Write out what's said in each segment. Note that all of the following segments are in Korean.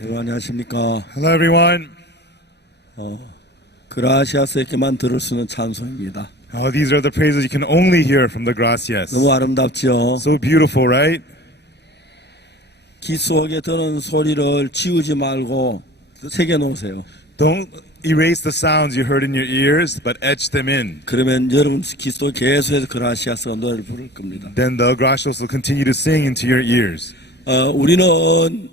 여러분 안녕하십니까? Hello, everyone. 그라시아스에게만 들을 수 있는 찬송입니다. These are the praises you can only hear from the Gracias. 너무 아름답죠? So beautiful, right? 귀 속에 드는 소리를 지우지 말고 새겨놓으세요. Don't erase the sounds you heard in your ears, but etch them in. 그러면 여러분 귀 속에 계속해서 그라시아스 노래를 부를 겁니다. Then the Gracias will continue to sing into your ears. 우리는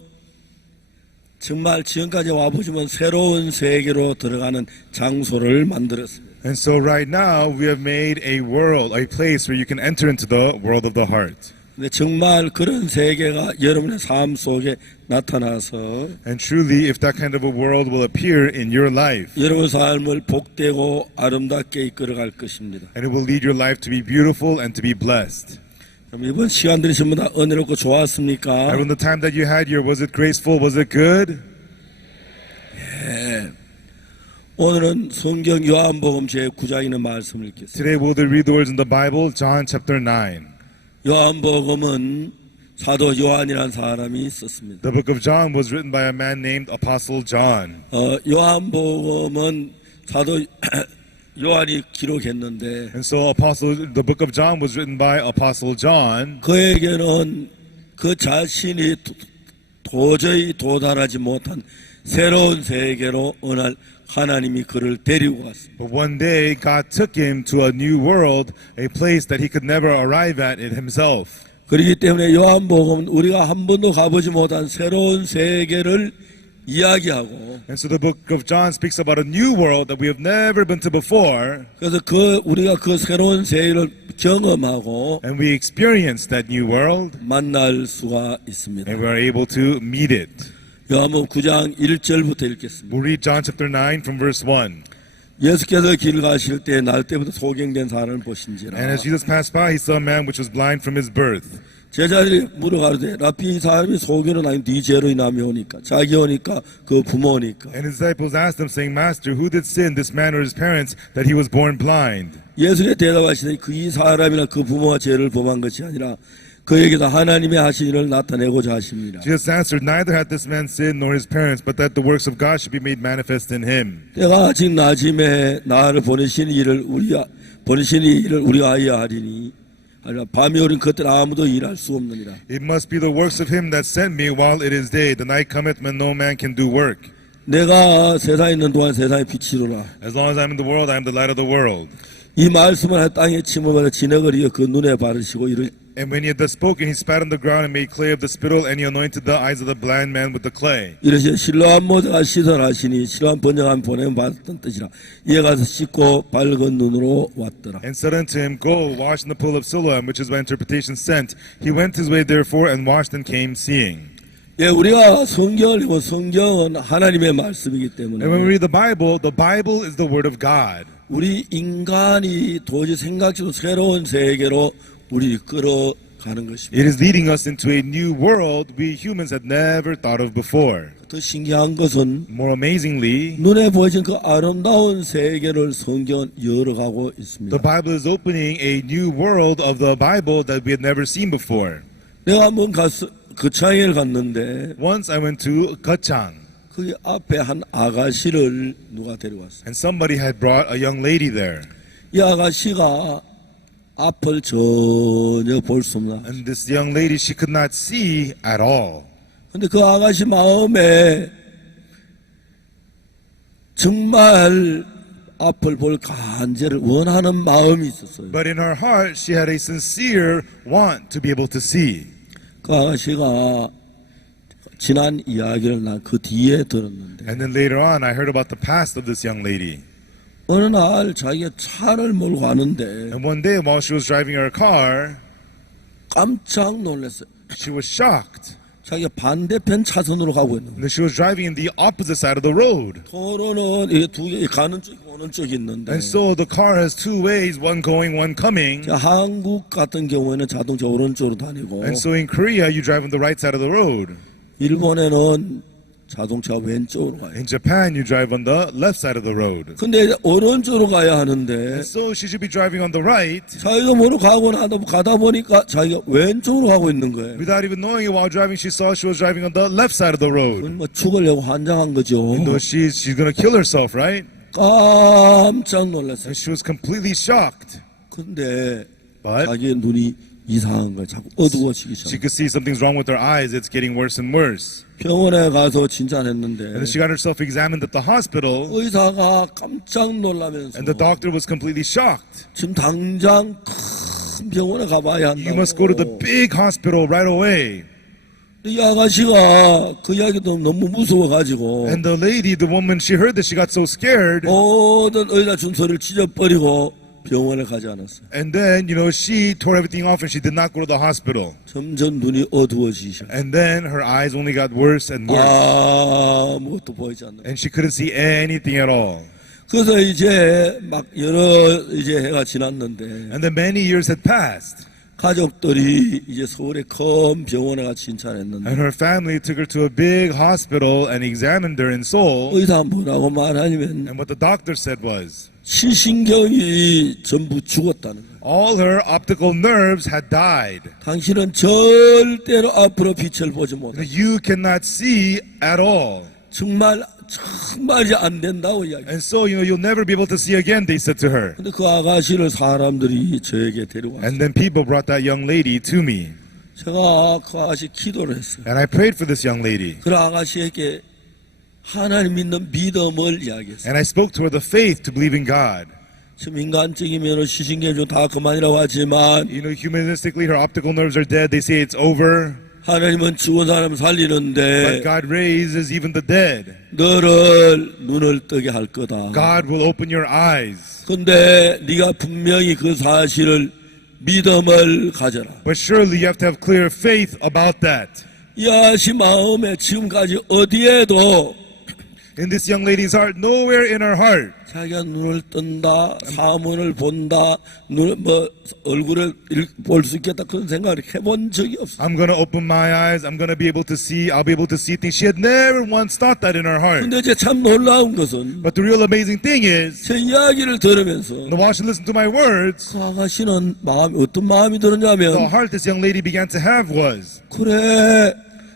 정말 지금까지 와보시면 새로운 세계로 들어가는 장소를 만들었습니다. And so right now, we have made a world, a place where you can enter into the world of the heart. 근데 정말 그런 세계가 여러분의 삶 속에 나타나서 And truly, if that kind of a world will appear in your life, 여러분 삶을 복되고 아름답게 이끌어갈 것입니다. and it will lead your life to be beautiful and to be blessed. 그럼 이번 시간들이 전부 다 은혜롭고 좋았습니까? Everyone, the time that you had here, was it graceful? Was it good? 오늘은 성경 요한복음 제9장에 있는 말씀을 읽겠습니다. Today we'll read the words in the Bible, John chapter 9. 요한복음은 사도 요한이라는 사람이 썼습니다. The book of John was written by a man named Apostle John. 요한복음은 사도 요한이 기록했는데 And so the book of John was written by Apostle John. 그에게는 그 자신이 도저히 도달하지 못한 새로운 세계로 어느 날 하나님이 그를 데리고 갔습니다. But one day God took him to a new world, a place that he could never arrive at it himself. 그렇기 때문에 요한복음은 우리가 한 번도 가보지 못한 새로운 세계를 이야기하고 And so the book of John speaks about a new world that we have never been to before. 그래서 우리가 그 새로운 세계를 경험하고 And we experience that new world 만날 수가 있습니다. and we are able to meet it. 요한복음 9장 1절부터 읽겠습니다. We'll read John chapter 9 from verse 1. 예수께서 길 가실 때 날 때부터 소경된 사람을 보신지라. And as Jesus passed by, he saw a man which was blind from his birth. 제자들이 물어가르되 라피 이 사람이 소경은 아닌 네 죄로 인하여 오니까 자기 오니까 그 부모니까. And his disciples asked him, saying, Master, who did sin, this man or his parents, that he was born blind? 예수께 대답하시되 그 이 사람이나 그 부모가 죄를 범한 것이 아니라 그에게도 하나님의 하신 일을 나타내고자 하십니다. Jesus answered, Neither had this man sinned nor his parents, but that the works of God should be made manifest in him. 때가 아직 낮음에 나를 보내신 일을 우리가 하여야 하리니 밤이 오린 그때 아무도 일할 수 없느니라. It must be the works of him that sent me while it is day. The night cometh when no man can do work. 내가 세상에 있는 동안 세상의 빛이로라. As long as I'm in the world, I am the light of the world. 이 말씀을 땅에 침을 진흙을 이어 그 눈에 바르시고 And when he had thus spoken, he spat on the ground and made clay of the spittle, and he anointed the eyes of the blind man with the clay. 이러시되 실로암 모자가 시선하시니 실로암 번영한 보냄 받았던 뜻이라. 이에 가서 씻고 밝은 눈으로 왔더라. And said unto him, Go, wash in the pool of Siloam, which is by interpretation sent. He went his way therefore, and washed and came seeing. 예, 우리가 성경을 읽으면 성경은 하나님의 말씀이기 때문에 And when we read the Bible is the word of God. 우리 인간이 도저히 생각지도 새로운 세계로 우리 끌어가는 것입니다. It is leading us into a new world we humans had never thought of before. 더 신기한 것은 More amazingly, 눈에 보이는 그 아름다운 세계를 성경은 열어가고 있습니다. the Bible is opening a new world of the Bible that we had never seen before. 내가 한번 거창을 갔는데 Once I went to Gachang, 그 앞에 한 아가씨를 누가 데려왔어요. and somebody had brought a young lady there. 이 아가씨가 앞을 전혀 볼 수 없나. And this young lady, she could not see at all. 근데 그 아가씨 마음에 정말 앞을 볼 간절을 원하는 마음이 있었어요. But in her heart, she had a sincere want to be able to see. 그 아가씨가 지난 이야기를 난 그 뒤에 들었는데 And then later on, I heard about the past of this young lady. 어느 날 자기가 차를 몰고 가는데 And one day, while she was driving her car, 깜짝 놀랐어요. she was shocked. 자기가 반대편 차선으로 가고 있는 거예요. And she was driving in the opposite side of the road. 도로는 이게 두 개 가는 쪽 오는 쪽이 있는데 And so the car has two ways, one going, one coming. 한국 같은 경우에는 자동차 오른쪽으로 다니고 And so in Korea, you drive on the right side of the road. 일본에는 자동차 왼쪽으로 가요. In Japan, you drive on the left side of the road. 근데 오른쪽으로 가야 하는데 And so she should be driving on the right. 자기가 모르고 가다 보니까 자기가 왼쪽으로 가고 있는 거예요. Without even knowing it while driving, she saw she was driving on the left side of the road. 그건 뭐 죽으려고 환장한 거죠. You know, she's going to kill herself, right? 깜짝 놀랐어요. And she was completely shocked. 근데 But 자기의 눈이 이상한 거예요. 자꾸 어두워지기 she 시작. could see something's wrong with her eyes. It's getting worse and worse. 병원에 가서 진찰 And 했는데 then she got herself examined at the hospital. 의사가 깜짝 놀라면서 And the doctor was completely shocked. 지금 당장 큰 병원에 가봐야 You must go to the 한다고. big hospital right away. 이 아가씨가 그 이야기도 너무 무서워가지고 And the lady, the woman, she heard that she got so scared. 모든 의사 준서를 찢어버리고 병원에 가지 않았어요. And then, you know, she tore everything off and she did not go to the hospital. 점점 눈이 어두워지기 시작. And then her eyes only got worse and worse. 아무것도 보이지 않는. And she couldn't see anything at all. 그래서 이제 막 여러 이제 해가 지났는데 And then many years had passed. 가족들이 이제 서울의 큰 병원에 가서 진찰했는데 And her family took her to a big hospital and examined her in Seoul. 의사 뭐라고 말하냐면 And what the doctor said was, 시신경이 전부 죽었다는 거예요. all her optical nerves had died. 당신은 절대로 앞으로 빛을 보지 못해. You cannot see at all. 정말 이제 안 된다고 이야기. And so, you know, you'll never be able to see again, they said to her. 근데 그 아가씨를 사람들이 저에게 데려왔어요. And then people brought that young lady to me. 제가 그 아가씨 기도를 했어요. And I prayed for this young lady. 그 아가씨에게 하나님 믿는 믿음을 이야기했어요. And I spoke to her the faith to believe in God. 지금 인간적이면 시신계조 다 그만이라고 하지만 You know, humanistically, her optical nerves are dead. They say it's over. 하나님은 죽은 사람 But 살리는데 God raises even the dead. 너를 눈을 뜨게 할 거다. God will open your eyes. 근데 네가 분명히 그 사실을 믿음을 가져라. But surely you have to have clear faith about that. 이 아가씨 마음에 지금까지 어디에도 In this young lady's heart, nowhere in her heart, 자기가 눈을 뜬다, 사문을 본다, 얼굴을 볼 수 있겠다 그런 생각을 해본 적이 없어. I'm going to open my eyes. I'm going to be able to see. I'll be able to see things. She had never once thought that in her heart. 근데 이제 참 놀라운 것은 But the real amazing thing is, 제 이야기를 들으면서 while she listened to my words, 그 아가씨는 어떤 마음이 the 들었냐면 heart this young lady began to have was, 그래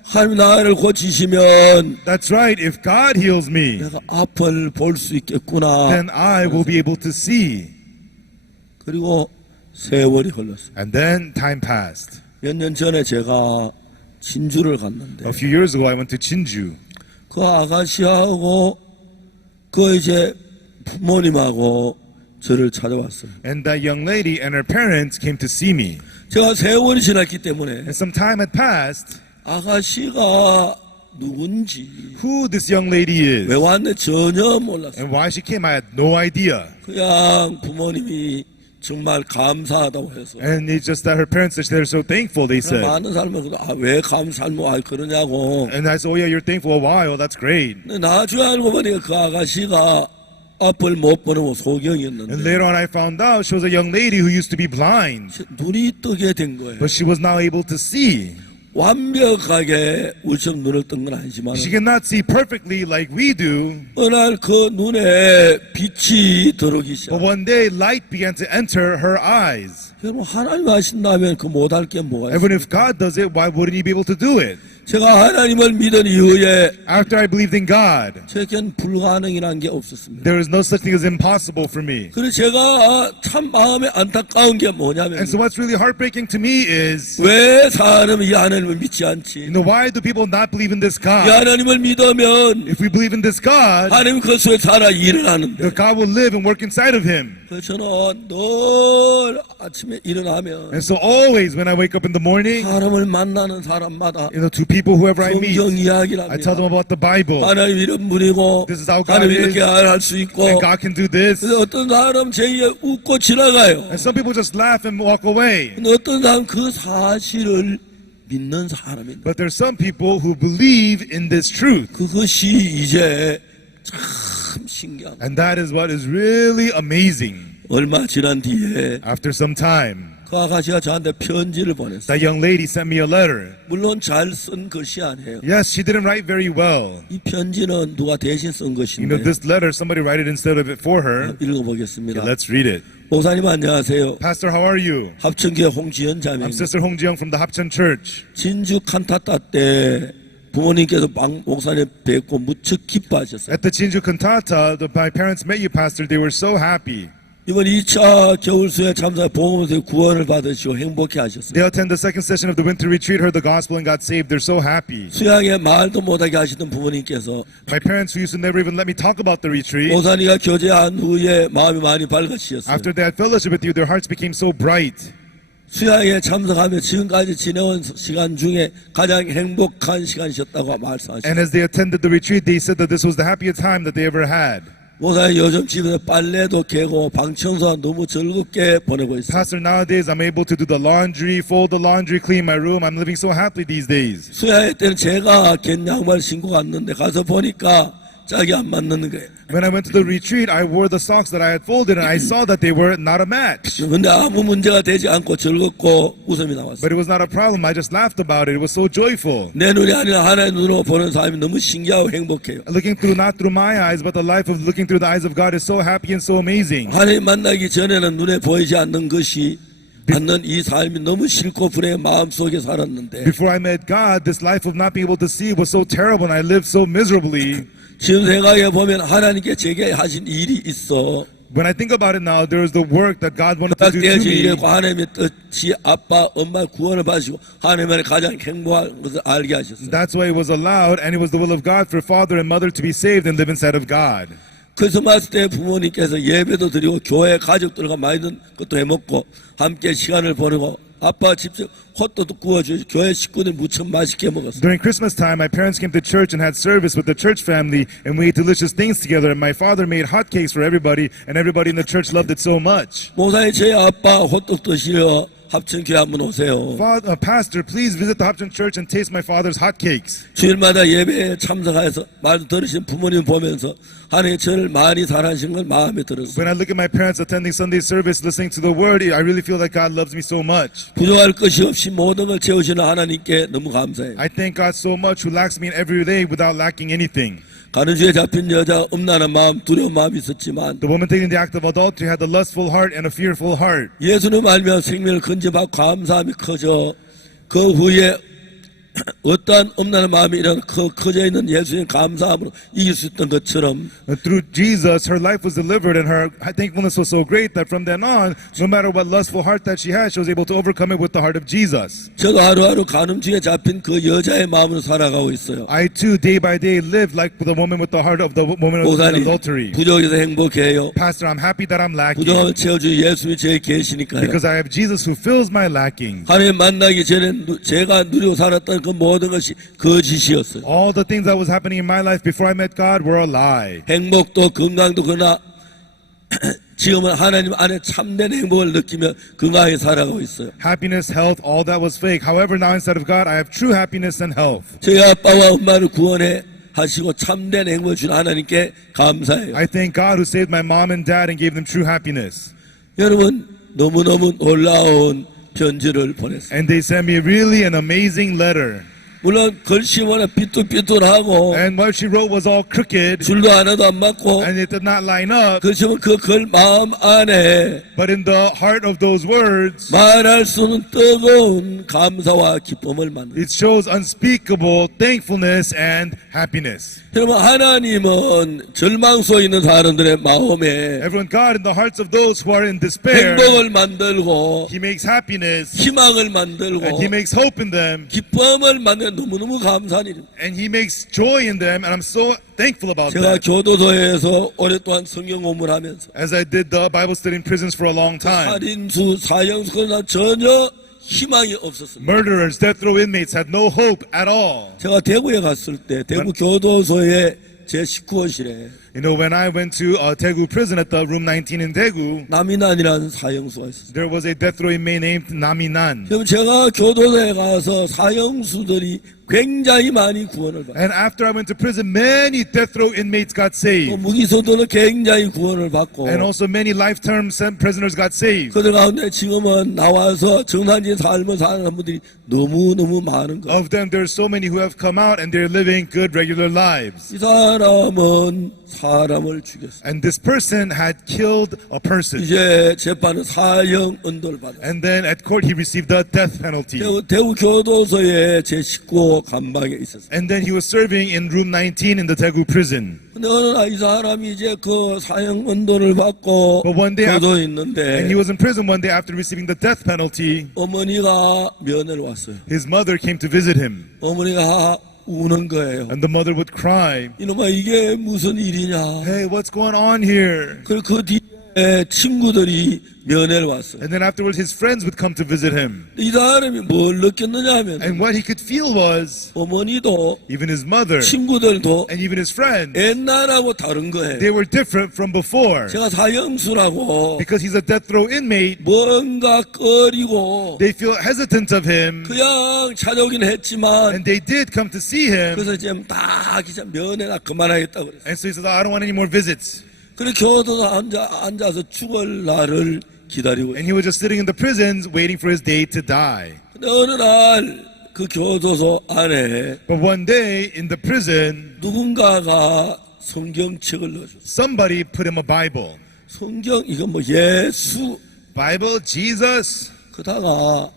하나님 나를 고치시면 that's right, if God heals me, 내가 앞을 볼 수 있겠구나. then I will be able to see. 그리고 세월이 흘렀어요. And then time passed. 몇 년 전에 제가 진주를 갔는데 A few years ago, I went to Jinju. 그 아가씨하고 그 이제 부모님하고 저를 찾아왔어요. And that young lady and her parents came to see me. 제가 세월이 지났기 때문에 And some time had passed. 아가씨가 누군지 Who this young lady 왜 is 왔는지 전혀 몰랐어요. and why she came, I had no idea. 그냥 부모님이 정말 감사하다고 해서 And it's just that her parents said they're so thankful, they said. 많은 사람은 왜 감사하고 그러냐고. And I said, oh yeah, you're thankful. Why? Oh, that's great. 근데 나중에 알고 보니까 그 아가씨가 앞을 못 보는 And 소경이었는데 later on, I found out she was a young lady who used to be blind, 눈이 뜨게 된 거예요. but she was now able to see. 완벽하게 우리처럼 눈을 뜬 건 아니지만 She cannot see perfectly like we do, 어느 날 그 눈에 빛이 들어오기 시작. but one day light began to enter her eyes. 여러분 하나님 하신다면 그 못할 게 뭐가 있어요? Even if God does it, why wouldn't He be able to do it? 제가 하나님을 믿은 이후에 After I believed in God, 제겐 불가능이라는 게 없었습니다. there is no such thing as impossible for me. 그래서 제가 참 마음에 안타까운 게 뭐냐면 And so what's really heartbreaking to me is, 왜 사람이 이 하나님을 믿지 않지? why do people not believe in this 이 God? 하나님을 믿으면 If we believe in this God, 하나님 그 속에 살아 일을 하는데 that God will live and work inside of Him. 그래서 저는 늘 아침에 일어나면 And so always when I wake up in the morning, 사람을 만나는 사람마다 to people, whoever I meet, 성경 이야기를 I tell them 합니다. about the Bible. 하나님 이런 분이고 This is how God 하나님 is. 이렇게 할 수 있고 And God can do this. 그래서 어떤 사람 제게 웃고 지나가요. And some people just laugh and walk away. 근데 어떤 사람 그 사실을 믿는 사람인데 But there's some people who believe in this truth. 그것이 이제 참 신기한. And that is what is really amazing. 얼마 지난 뒤에 After some time, 그 아가씨가 저한테 편지를 보냈어요. That young lady sent me a letter. 물론 잘 쓴 글씨 아니에요. Yes, she didn't write very well. 이 편지는 누가 대신 쓴 You know, 것인데 this letter, somebody write it instead of it for her. 읽어보겠습니다. Okay, let's read it. 목사님 안녕하세요. Pastor, how are you? 합천교회 홍지연 I'm 자매입니다. Sister Hong Ji-young from the Hapcheon Church. 진주 칸타타 때 부모님께서 목사님 뵙고 무척 기뻐하셨어요. At the Jinju Cantata, my parents met you, Pastor. They were so happy. 이번 2차 겨울수에 참사 복음에서 구원을 받으시고 행복해 하셨어요. They attend the second session of the winter retreat, heard the gospel, and got saved. They're so happy. 수양에 말도 못하게 하시던 부모님께서 My parents, who used to never even let me talk about the retreat, 목사님과 교제한 후에 마음이 많이 밝아지셨어요. after they had fellowship with you, their hearts became so bright. 수양에 참석하며 지금까지 지내온 시간 중에 가장 행복한 시간이셨다고 말씀하셨어요. And as they attended the retreat, they said that this was the happiest time that they ever had. 목사님 요즘 집에서 빨래도 개고 방 청소하고 너무 즐겁게 보내고 있어요. Pastor, nowadays I'm able to do the laundry, fold the laundry, clean my room. I'm living so happily these days. 수양회 때는 제가 겐 양말 신고 갔는데 가서 보니까 짝이 안 맞는 거예요. When I went to the retreat, I wore the socks that I had folded, and I saw that they were not a match. 근데 아무 문제가 되지 않고 즐겁고 웃음이 나왔어요. But it was not a problem. I just laughed about it. It was so joyful. 내 눈이 아니라 하나의 눈으로 보는 사람이 너무 신기하고 행복해요. Looking through, not through my eyes, but the life of looking through the eyes of God is so happy and so amazing. 하나님 만나기 전에는 눈에 보이지 않는 것이 않는 이 삶이 너무 싫고 불행해 마음속에 살았는데 Before I met God, this life of not being able to see was so terrible, and I lived so miserably. 지금 생각해 보면 하나님께 제게 하신 일이 있어. When I think about it now, there is the work that God wanted to do to 떼어진 me. 일이고 하나님의 뜻이 아빠, 엄마 구원을 받으시고 하나님의 가장 행복한 것을 알게 하셨어요. That's why it was allowed, and it was the will of God for father and mother to be saved and live inside of God. 크리스마스 때 부모님께서 예배도 드리고 교회 가족들과 맛있는 것도 해먹고 함께 시간을 보내고 아빠 직접 헛도도 구워주고 교회 식구들 무척 맛있게 먹었어요. During Christmas time, my parents came to church and had service with the church family, and we ate delicious things together. And my father made hotcakes for everybody, and everybody in the church loved it so much. 목사님 제 아빠 헛도그 드시러 합천교회 한번 오세요. Pastor, please visit the Hapcheon Church and taste my father's hotcakes. 주일마다 예배에 참석해서 말도 들으신 부모님 보면서 하나님 저를 많이 사랑하신 걸 마음에 들었어요. When I look at my parents attending Sunday service, listening to the word, I really feel that God loves me so much. 부족할 것이 없이 모든 걸 채우시는 하나님께 너무 감사해요. I thank God so much who lacks me in every day without lacking anything. 가는 주에 잡힌 여자 음란한 마음 두려운 마음이 있었지만 The woman taking the act of adultery had a lustful heart and a fearful heart. 예수님 알며 생명을 건져받고 감사함이 커져 그 후에 어떠한 음란한 마음이 일어나 커져 있는 예수님 감사함으로 이길 수 있던 것처럼 Through Jesus, her life was delivered, and her thankfulness was so great that from then on, no matter what lustful heart that she had, she was able to overcome it with the heart of Jesus. 저도 하루하루 가늠 주에 잡힌 그 여자의 마음으로 살아가고 있어요. I too, day by day, lived like the woman with the heart of the woman of 목사님 adultery. 부족해서 행복해요. Pastor, I'm happy that I'm lacking 부족함을 채워줄 예수님이 저에 계시니까요. because I have Jesus who fills my lacking. 하나님 만나기 전에 제가 누리고 살았던 그 모든 것이 거짓이었어요. All the things that was happening in my life before I met God were a lie. 행복도 건강도 그러나 지금은 하나님 안에 참된 행복을 느끼며 건강하게 살아가고 있어요. Happiness, health, all that was fake. However, now inside of God, I have true happiness and health. 저희 아빠와 엄마를 구원해 하시고 참된 행복을 준 하나님께 감사해요. I thank God who saved my mom and dad and gave them true happiness. 여러분 너무너무 놀라운 편지를 보냈어요. And they sent me really an amazing letter. 물론 글씨는 삐뚤삐뚤하고 And what she wrote was all crooked, 줄도 하나도 안 맞고 and it did not line up. 그렇지만 그 글 마음 안에 But in the heart of those words, 말할 수 없는 뜨거운 감사와 기쁨을 만나. it shows unspeakable thankfulness and happiness. 여러분 하나님은 절망 속에 있는 사람들의 마음에 Everyone, God, in the hearts of those who are in despair, 행복을 만들고 He makes happiness 희망을 만들고 and He makes hope in them 기쁨을 만들고 너무너무 감사한 일입니다. and He makes joy in them, and I'm so thankful about 제가 that. 교도소에서 오랫동안 성경 공부하면서 As I did the Bible study in prisons for a long time, 살인수, 사형수 그러나 전혀 희망이 없었습니다. murderers, death row inmates had no hope at all. 제가 대구에 갔을 때 대구 교도소의 제 19호실에 You know, when I went to Daegu prison at the room 19 in Daegu, 남인환이라는 사형수가 있었어요. there was a death row inmate named Naminan. 그럼 제가 교도소에 가서 사형수들이 굉장히 많이 구원을 받고 And after I went to prison, many death row inmates got 또 saved. 무기소도는 굉장히 구원을 받고 And also many life-term prisoners got saved. 그들 가운데 지금은 나와서 정상적인 삶을 사는 분들이 너무너무 많은 거예요. Of them, there are so many who have come out and they're living good, regular lives. 이 사람은 사람을 죽였어요. And this person had killed a person. 이제 재판은 사형 언도를 받았어요. And then at court, he received the death penalty. 대구 교도소의 제19호 감방에 있었어요. And then he was serving in room 19 in the Daegu prison. 근데 어느 날 이 사람이 이제 그 사형 언도를 받고 But one day, 교도에 and 있는데 he was in prison one day after receiving the death penalty, 어머니가 면회를 왔어요. his mother came to visit him. 어머니가 우는 거예요. And the mother would cry, 이놈아 이게 무슨 일이냐. "Hey, what's going on here?" 그리고 그 뒤에 친구들이 면회를 왔어요. And then afterwards, his friends would come to visit him. 이 사람이 뭘 느꼈느냐 하면 And what he could feel was, 어머니도 even his mother 친구들도 and even his friends, 옛날하고 다른 거예요. they were different from before. 제가 사형수라고 Because he's a death row inmate, 뭔가 꺼리고 they feel hesitant of him. 그냥 찾아오긴 했지만 And they did come to see him. 그래서 지금 다 기자 면회나 그만하겠다고 그랬어요. And so he said, I don't want any more visits. 그래 교도소 앉아서 죽을 날을 기다리고 And he was just sitting in the prisons waiting for his day to die. 근데 어느 날 그 교도소 안에 But one day in the prison, 누군가가 성경책을 넣어줬어요. somebody put him a Bible. 성경 이거 뭐 예수 Bible, Jesus. 그다가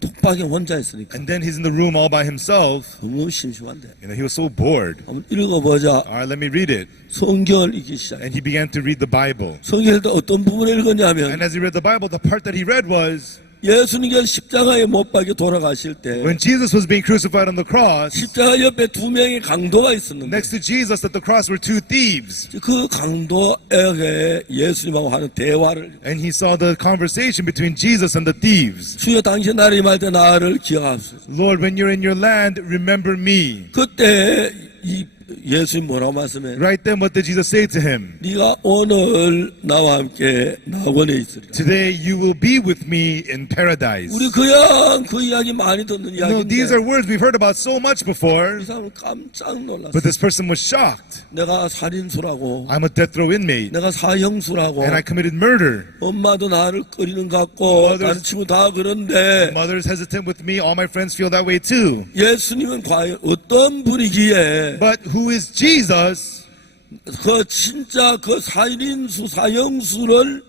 독방에 혼자 있으니까 And then he's in the room all by himself. 너무 심심한데 He was so bored. 한번 읽어보자. All right, let me read it. 성경을 읽기 시작해. And he began to read the Bible. 성경에도 어떤 부분을 읽었냐면 And as he read the Bible, the part that he read was 예수님께서 십자가에 못 박혀 돌아가실 때 when Jesus was being crucified on the cross, 십자가 옆에 두 명의 강도가 있었는데 next to Jesus at the cross were two thieves. 그 강도에게 예수님하고 하는 대화를 And he saw the conversation between Jesus and the thieves. 주여 당신 나를 임할 때 나를 기억하소서. Lord, when you're in your land, remember me. 그때 이 예수님 뭐라고 말씀해? Right then, what did Jesus say to him? 네가 오늘 나와 함께 낙원에 있으리라. Today you will be with me in paradise. 우리 그냥 그 이야기 많이 듣는 No, these 이야기인데 are words we've heard about so much before. 이 사람은 깜짝 놀랐어. But this person was shocked. 내가 살인수라고 I'm a death row inmate 내가 사형수라고 and I committed murder. 엄마도 나를 꺼리는 것 같고 Mothers- 다른 친구 다 그런데 Mother's hesitant with me. All my friends feel that way too. 예수님은 과연 어떤 분이기에 But who is Jesus? 그 진짜 그 살인수 사형수를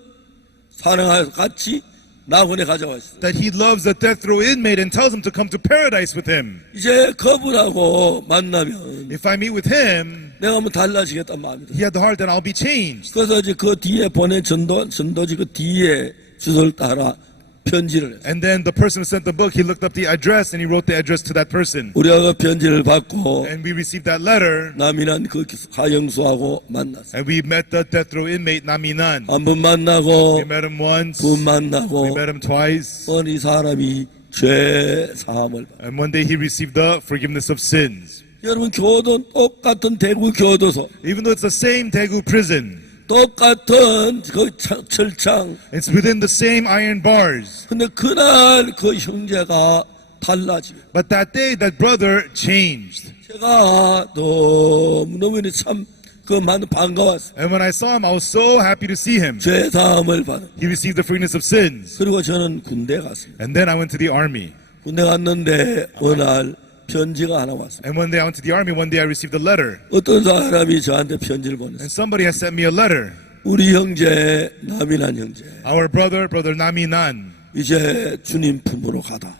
사랑하여 같이 낙원에 가져와 있어요. That he loves the death row inmate and tells him to come to paradise with him. 이제 그분하고 만나면 If I meet with him, 내가 한번 달라지겠다는 마음이 들어요. he had the heart, then I'll be changed. 그래서 이제 그 뒤에 보낸 전도지 그 뒤에 주소를 따라 편지를 했어요. And then the person who sent the book, he looked up the address and he wrote the address to that person. 우리가 그 편지를 받고 And we received that letter 남인한 그 사형수하고 만났어요. and we met the death row inmate Naminan. 한 번 만나고 We met him once. 두 번 We 만나고 met him twice. 이 사람이 죄 사함을 받아요. And one day he received the forgiveness of sins. 여러분 교도 똑같은 대구 교도소 Even though it's the same Daegu prison, 똑같은 그 철창 it's within the same iron bars. 근데 그날 그 형제가 달라지고 But that day, that brother changed. 제가 너무너무 참그 반가웠어요. And when I saw him, I was so happy to see him. 죄 사함을 받은. He received the forgiveness of sins. 그리고 저는 군대 갔습니다. And then I went to the army. 군대 갔는데 어느 날 편지가 하나 왔습니다. And one day I went to the army, one day I received a letter. 어떤 사람이 저한테 편지를 보냈어요. And somebody has sent me a letter. 우리 형제 남인한 형제 Our brother Naminan, 이제 주님 품으로 가다.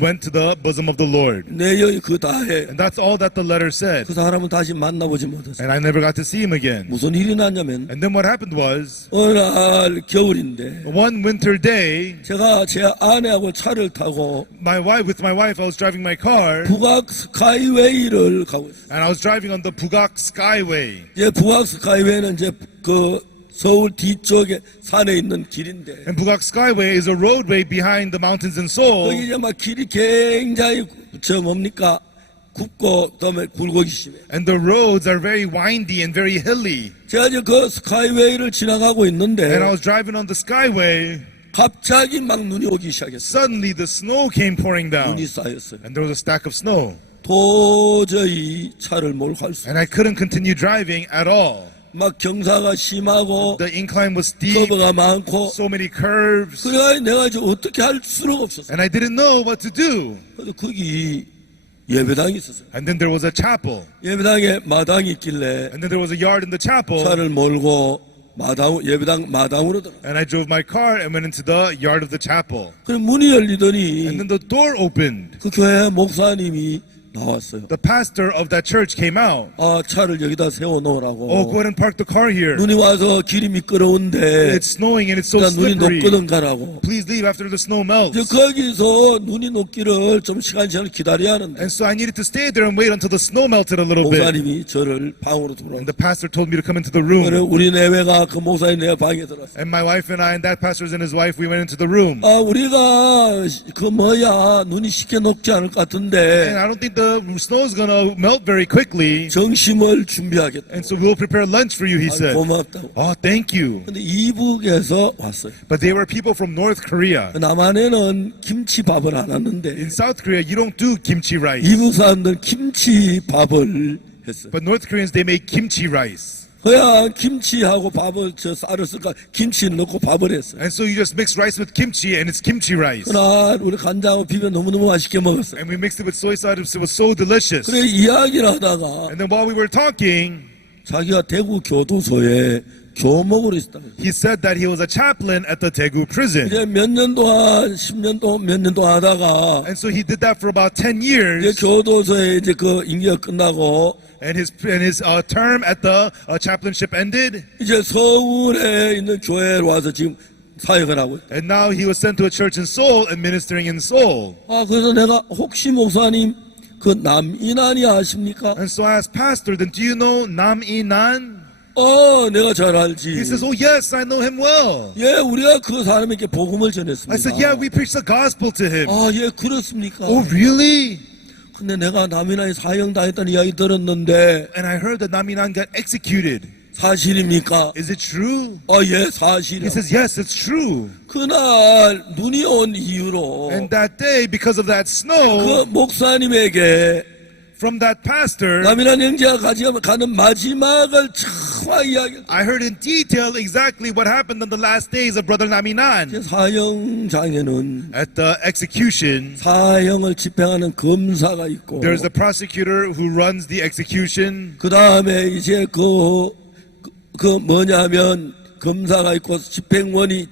went to the bosom of the Lord. 내 여기 그 다해 And that's all that the letter said. 그 사람은 다시 만나보지 못했어요. And I never got to see him again. 무슨 일이 났냐면 And then what happened was, 어느 날 겨울인데 one winter day, 제가 제 아내하고 차를 타고 with my wife, I was driving my car, 북악 스카이웨이를 가고 있어요. and I was driving on the Pugak Skyway. 이제 북악 스카이웨이는 이제 그 서울 뒤쪽에 산에 있는 길인데 And Pugak Skyway is a roadway behind the mountains in 거기 Seoul. 이제 막 길이 굉장히 저 뭡니까 굽고 그다음에 굴곡이 심해. And the roads are very windy and very hilly. 제가 이제 그 스카이웨이를 지나가고 있는데 And I was driving on the Skyway, 갑자기 막 눈이 오기 시작했어요. Suddenly the snow came pouring down. 눈이 쌓였어요. And there was a stack of snow. 도저히 차를 몰고 갈 수. And I couldn't continue driving at all. 막 경사가 심하고 The incline was steep, 커브가 많고. so many curves. 그래가 내가 이제 어떻게 할 수가 없었어. And I didn't know what to do. 그래서 거기 예배당이 있었어요. And then there was a chapel. 예배당에 마당이 있길래 And then there was a yard in the chapel. 차를 몰고 예배당 마당으로 들어. And I drove my car and went into the yard of the chapel. 그럼 문이 열리더니 And then the door opened. 그 교회 목사님이 나왔어요. The pastor of that church came out. 아, 차를 여기다 세워 놓으라고. Oh, go ahead and park the car here. 눈이 와서 길이 미끄러운데 It's snowing and it's so 그러니까 눈이 slippery. 녹거든 가라고. Please leave after the snow melts. 이제 거기서 눈이 녹기를 좀 시간 기다려야 하는데 And so I needed to stay there and wait until the snow melted a little bit. 목사님이 저를 방으로 And 들어왔어요. the pastor told me to come into the 그래 room. 우리 내외가 그 목사님 내 방에 들어왔어요. And my wife and I and that pastor and his wife, we went into the room. 아, 우리가 그 눈이 쉽게 녹지 않을 것 And 같은데 I don't think the snow is going to melt very quickly. 점심을 준비하겠다. And so we'll prepare lunch for you, he said. 고맙다고. Oh, thank you. 근데 이북에서 왔어요. But they were people from North Korea. 남한에는 김치밥을 안 하는데 In South Korea, you don't do kimchi rice. 이북 사람들은 김치밥을 했어요. But North Koreans, they make kimchi rice. 그야 김치하고 밥을 쌀을 쓸까 김치를 넣고 밥을 했어요. And so you just mix rice with kimchi and it's kimchi rice. 그러나 우리 간장하고 비벼 너무너무 맛있게 먹었어요. And we mixed it with soy sauce. It was so delicious. 그래 이야기를 하다가 And then while we were talking, 자기가 대구 교도소에 교목으로 있었다. he said that he was a chaplain at the Daegu prison. 이제 몇 년 동안 10년 동안 몇 년 동안 하다가 And so he did that for about 10 이제 years. 교도소에 이제 그 임기가 끝나고 And his term at the chaplainship ended. 이제 서울에 있는 교회로 와서 지금 사역을 하고 있다. And now he was sent to a church in Seoul and ministering in Seoul. 아 그래서 내가 혹시 목사님 그 남인환이 아십니까? And so I asked Pastor, then do you know Nam Inan? 내가 잘 알지. He says, oh yes, I know him well. 예, 우리가 그 사람에게 복음을 전했습니다. I said, yeah, we preached the gospel to him. 아, 예, 그렇습니까? Oh really? 근데 내가 남인환이 사형당했다는 이야기 들었는데 And I heard that Nam Inan got executed. 사실입니까? Is it true? 예, He 사실이야. says, yes, it's true. 그날 눈이 온 이후로 And that day, because of that 그 snow, 목사님에게 from that pastor, 남인환 형제가 가는 마지막을 참 이야기. I heard in detail exactly what happened on the last days of Brother Nam Inan. 사형장에는 At the execution, 사형을 집행하는 검사가 있고 there's the prosecutor who runs the execution. 그 다음에 이제 그 뭐냐면 검사가 있고 집행원이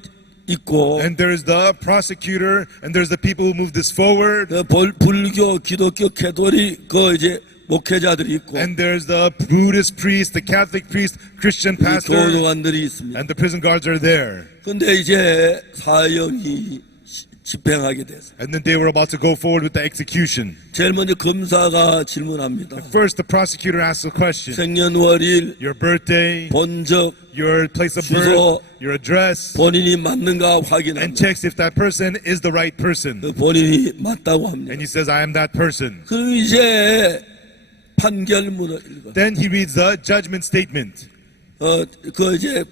있고 And there's the prosecutor, and there's the people who move this forward, 그 불교, 기독교, 캐톨릭 그 이제 목회자들이 있고 and there's the Buddhist priest, the Catholic priest, Christian 이 pastor, 교도관들이 있습니다. and the prison guards are there. 근데 이제 사형이 집행하게 됐어요. And then they were about to go forward with the execution. 제일 먼저 검사가 질문합니다. First, the prosecutor asks a question. 생년월일, Your birthday, 본적, your place of 주소, birth, your address, 본인이 맞는가 and 확인합니다. checks if that person is the right person. 그 본인이 맞다고 합니다. And he says, I am that person. 그럼 이제 판결문을 읽어. Then he reads the judgment statement. 그 이제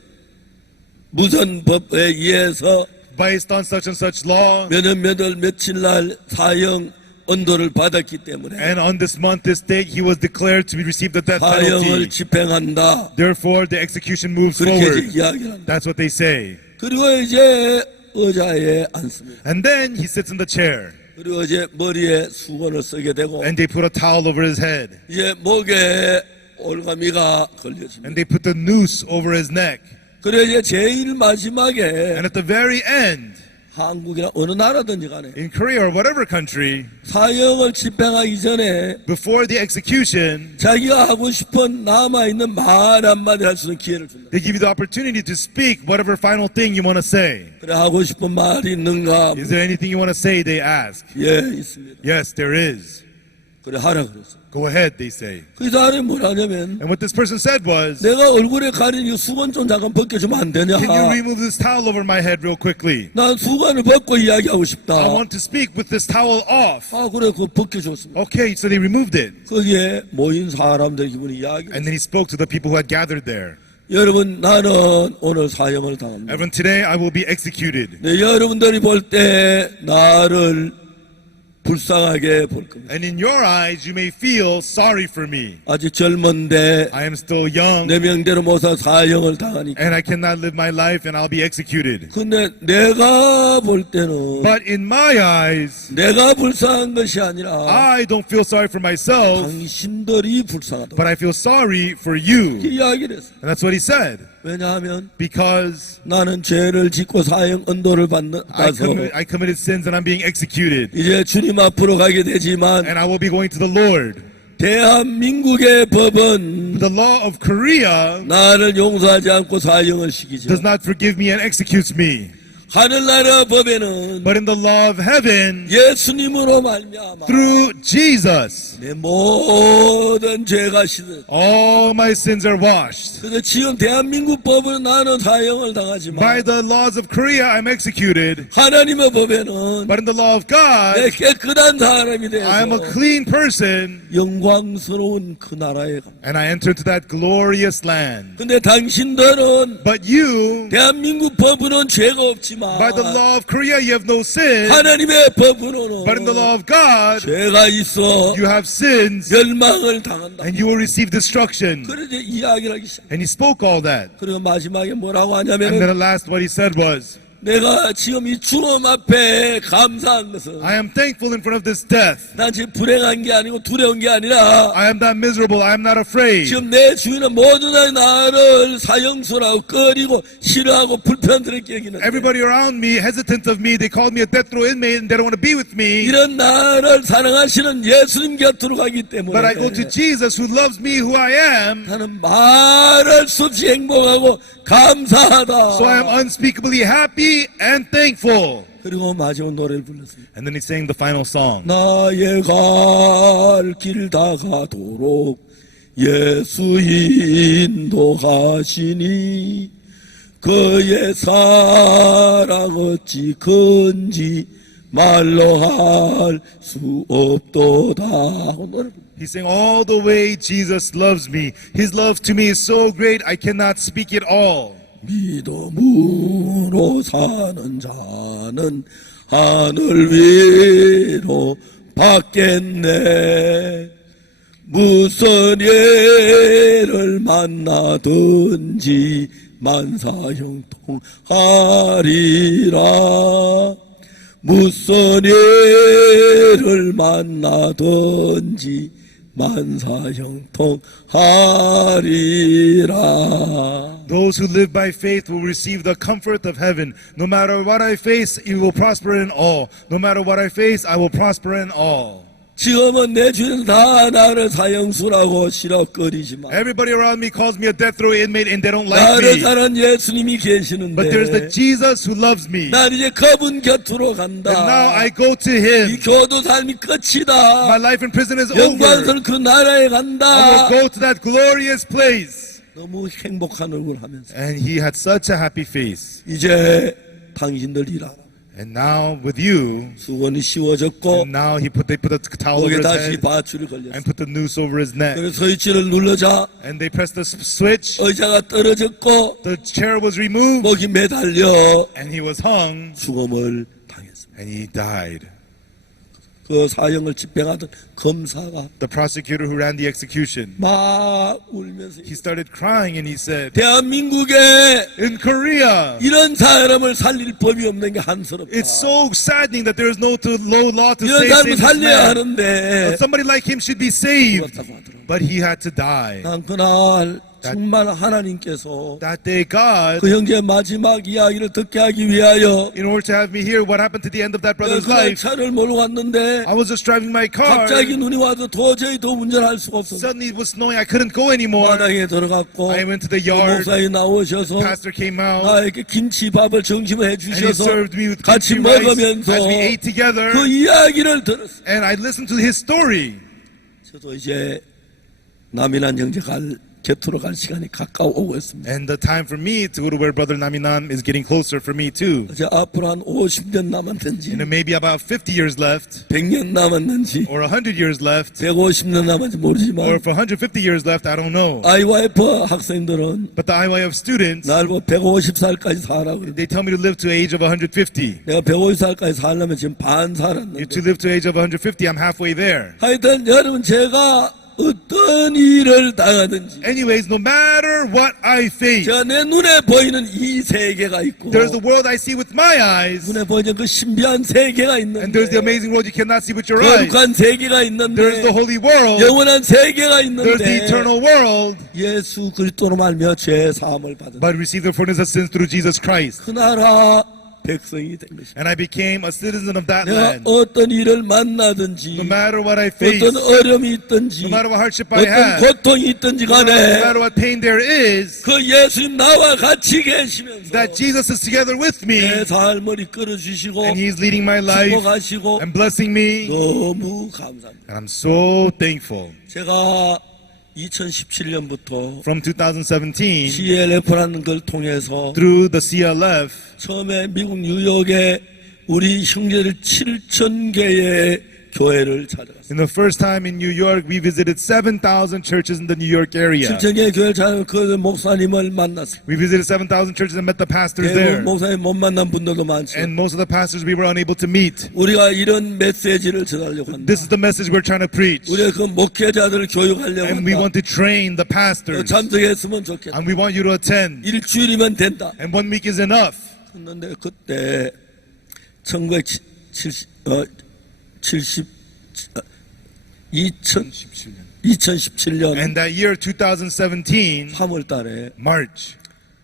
무슨 법에 의해서 Based on such and such law, 몇월 며칠 날 사형 언도를 받았기 때문에 and on this month, this date, he was declared to receive the death 사형을 penalty. 집행한다. Therefore, the execution moves 그렇게 forward. 이제 이야기를 합니다. That's what they say. 그리고 이제 의자에 앉습니다. And then he sits in the chair, 그리고 이제 머리에 수건을 쓰게 되고 and they put a towel over his head, 이제 목에 올가미가 and 걸려집니다. they put the noose over his neck. 그래 이제 제일 마지막에 And at the very end, 한국이나 어느 나라든지 간에 in Korea or whatever country, 사형을 집행하기 전에 before the execution, 자기가 하고 싶은 남아있는 말 한마디 할 수 있는 기회를 준다. they give you the opportunity to speak whatever final thing you want to say. 그래 하고 싶은 말이 있는가? Is there anything you want to say? They ask. 예, 있습니다. Yes, there is. 그래 하라 그랬어. Go ahead, they say. 그 사람이 뭐라냐면 And what this person said was, 내가 얼굴에 가린 이 수건 좀 잠깐 벗겨주면 안 되냐? can you remove this towel over my head real quickly? 난 수건을 벗고 이야기하고 싶다. I want to speak with this towel off. 아 그래 그거 벗겨줬습니다. Okay, so they removed it. 거기에 모인 사람들 기분이 이야기. And then he spoke to the people who had gathered there. 여러분, 나는 오늘 사형을 당합니다. Everyone, today I will be executed. 네, 여러분들이 볼 때 나를 불쌍하게 볼 겁니다. And in your eyes, you may feel sorry for me. 아직 젊은데 I am still young, 내 명대로 못사 사형을 당하니까. and I cannot live my life, and I'll be executed. 근데 내가 볼 때는 But in my eyes, 내가 불쌍한 것이 아니라 I don't feel sorry for myself, 당신들이 불쌍하다. but I feel sorry for you. 이 이야기를 했어요. And that's what he said. 왜냐하면 Because 나는 죄를 짓고 사형 언도를 받아서 I committed sins and I'm being executed. 이제 주님 앞으로 가게 되지만 And I will be going to the Lord. 대한민국의 법은 The law of Korea 나를 용서하지 않고 사형을 시키죠. does not forgive me and executes me. 하늘나라 법에는 But in the law of heaven, 예수님으로 말미암아 through Jesus, 내 모든 죄가 씻어. all my sins are washed. 그래서 지금 대한민국 법은 나는 사형을 당하지만 By the laws of Korea, I'm executed. 하나님의 법에는 But in the law of 내 God, 깨끗한 사람이 I am a 되어서 clean person, 영광스러운 그 나라에 갑니다. and I enter into that glorious land. 근데 당신들은 But you, 대한민국 법으로는 죄가 없지만 by the law of Korea, you have no sin. 하나님의 법으로는 But in the law of God, 죄가 있어 you have sins, 멸망을 당한다. and you will receive destruction. 그래서 이야기를 하기 시작. And he spoke all that. 그리고 마지막에 뭐라고 And then 하냐면 at last, what he said was, 내가 지금 이 주님 앞에 감사한 것은 I am thankful in front of this death. 난 지금 불행한 게 아니고 두려운 게 아니라 I am not miserable. I am not afraid. 지금 내 주위는 모든 사람이 나를 사형수라고 꺼리고 싫어하고 불편스럽게 여기는데 Everybody around me, hesitant of me, they called me a death row inmate and they don't want to be with me. 이런 나를 사랑하시는 예수님 곁으로 가기 때문에 But I go to Jesus who loves me who I am. 나는 말할 수 없이 행복하고 감사하다. So I am unspeakably happy and thankful. 그리고 마지막 노래를 불렀습니다. And then he sang the final song. 나의 갈 길 다 가도록 예수 인도하시니 그의 사랑 어찌 큰지 말로 할 수 없도다. 하고 노래를 불렀습니다. He sang all the way Jesus loves me. His love to me is so great I cannot speak it all. 믿음으로 사는 자는 하늘 위로 받겠네. 무슨 예를 만나든지 만사형통하리라. 무슨 예를 만나든지 만사형통하리라. Those who live by faith will receive the comfort of heaven. No matter what I face, you will prosper in all. No matter what I face, I will prosper in all. 지금은 내 주위는 다 나를 사형수라고 싫어거리지만 Everybody around me calls me a death row inmate and they don't like 나를 me. 사랑하는 예수님이 But there's the 계시는데 Jesus who loves me. 난 이제 그분 곁으로 And now 간다. I go to 이 him. 교도 삶이 My 끝이다. life in prison is over. 영광스러운 그 나라에 I 간다. will go to that glorious place. 너무 행복한 얼굴 하면서 And he had such a happy face. 이제 당신들 일하라. And now with you, 수건이 씌워졌고 and now they put a towel over 거기에 his 다시 head 밧줄이 걸렸어. and put the noose over his neck. 그래서 스위치를 눌러자 And they pressed the switch. 의자가 떨어졌고 The chair was removed 목이 매달려 and he was hung 죽음을 당했습니다. and he died. 그 사형을 집행하던 검사가 The prosecutor who ran the execution, 막 울면서 he started crying and he said, 대한민국에 in Korea, 이런 사람을 살릴 법이 없는 게 한스럽다. it's so saddening that there is no law to 이런 save 사람을 this 살려야 man. 하는데 Somebody like him should be saved, 죽었다고 하더라고요. but he had to die. 난 그날 정말 하나님께서 That day, God, 그 형제의 마지막 이야기를 듣게 하기 위하여 in order to have me hear what happened to the end of that brother's 그날 life, 차를 몰고 왔는데 I was just driving my car. 갑자기 눈이 와서 도저히 더 운전할 수가 없어서 Suddenly it was snowing. I couldn't go anymore. 마당에 들어갔고 I went to the 그 yard. 목사님 나오셔서 Pastor came out 나에게 김치밥을 점심을 and he 해주셔서 served me with 같이 kimchi rice 먹으면서 as we ate together. 그 이야기를 들었어요. And I listened to his story. 저도 이제 남인한 형제 갈 곁으로 갈 시간이 가까워오고 있습니다. And the time for me to go to where Brother Naminan is getting closer for me too. 이제 앞으로 한 50년 남았는지, And it may be about 50 years left, 100년 남았는지, or 100 years left, 150년 남았는지 or 모르지만 for 150 years left, I don't know. IYF 학생들은 But the IYF students, 날 보고 150살까지 살라고 그래. they tell me to live to the age of 150. 내가 150살까지 살려면 지금 반 살았는데. To live to the age of 150, I'm halfway there. 하여튼 여러분, 제가 어떤 일을 당하든지, Anyways, no matter what I face, 제가 내 눈에 보이는 이 세계가 있고, there's the world I see with my eyes, 눈에 보이는 그 신비한 세계가 and 있는데, there's the amazing world you cannot see with your eyes. 거룩한 세계가 There's the 있는데, holy world, 영원한 세계가 there's the 있는데, eternal world, 예수 그리스도로 말며 죄 사함을 받은 but receive the forgiveness of sins through Jesus Christ. 그 나라 백성이 된 것입니다. And I became a citizen of that 내가 land. 어떤 일을 만나든지, No matter what I face, 어떤 no 어려움이 있든지, matter what hardship I 어떤 have, 고통이 있든지 no 간에 matter what pain there is, 그 예수님 나와 같이 계시면서 that Jesus is together with me, 내 삶을 이끌어 주시고 and He's leading my life 축복하시고 and blessing me, 너무 감사합니다. and I'm so thankful. 제가 2017년부터 From 2017, CLF라는 걸 통해서 through the CLF, 처음에 미국 뉴욕에 우리 형제들 7,000개의 교회를 찾아갔어요. in the first time in New York, we visited 7,000 churches in the New York area. 7,000개의 교회를 찾아서 그 목사님을 만났어요. We visited 7,000 churches and met the pastors 대부분 there. 목사님 못 만난 분들도 많죠. And most of the pastors we were unable to meet. 우리가 이런 메시지를 전하려고 한다. This is the message we're trying to preach. 우리가 그 목회자들을 교육하려고 And we 한다. want to train the pastors. 참석했으면 좋겠다. And we want you to attend. 일주일이면 된다. And 1 week is enough. 그런데 그때 2017년 And that year, 2017, 3월 달에 March,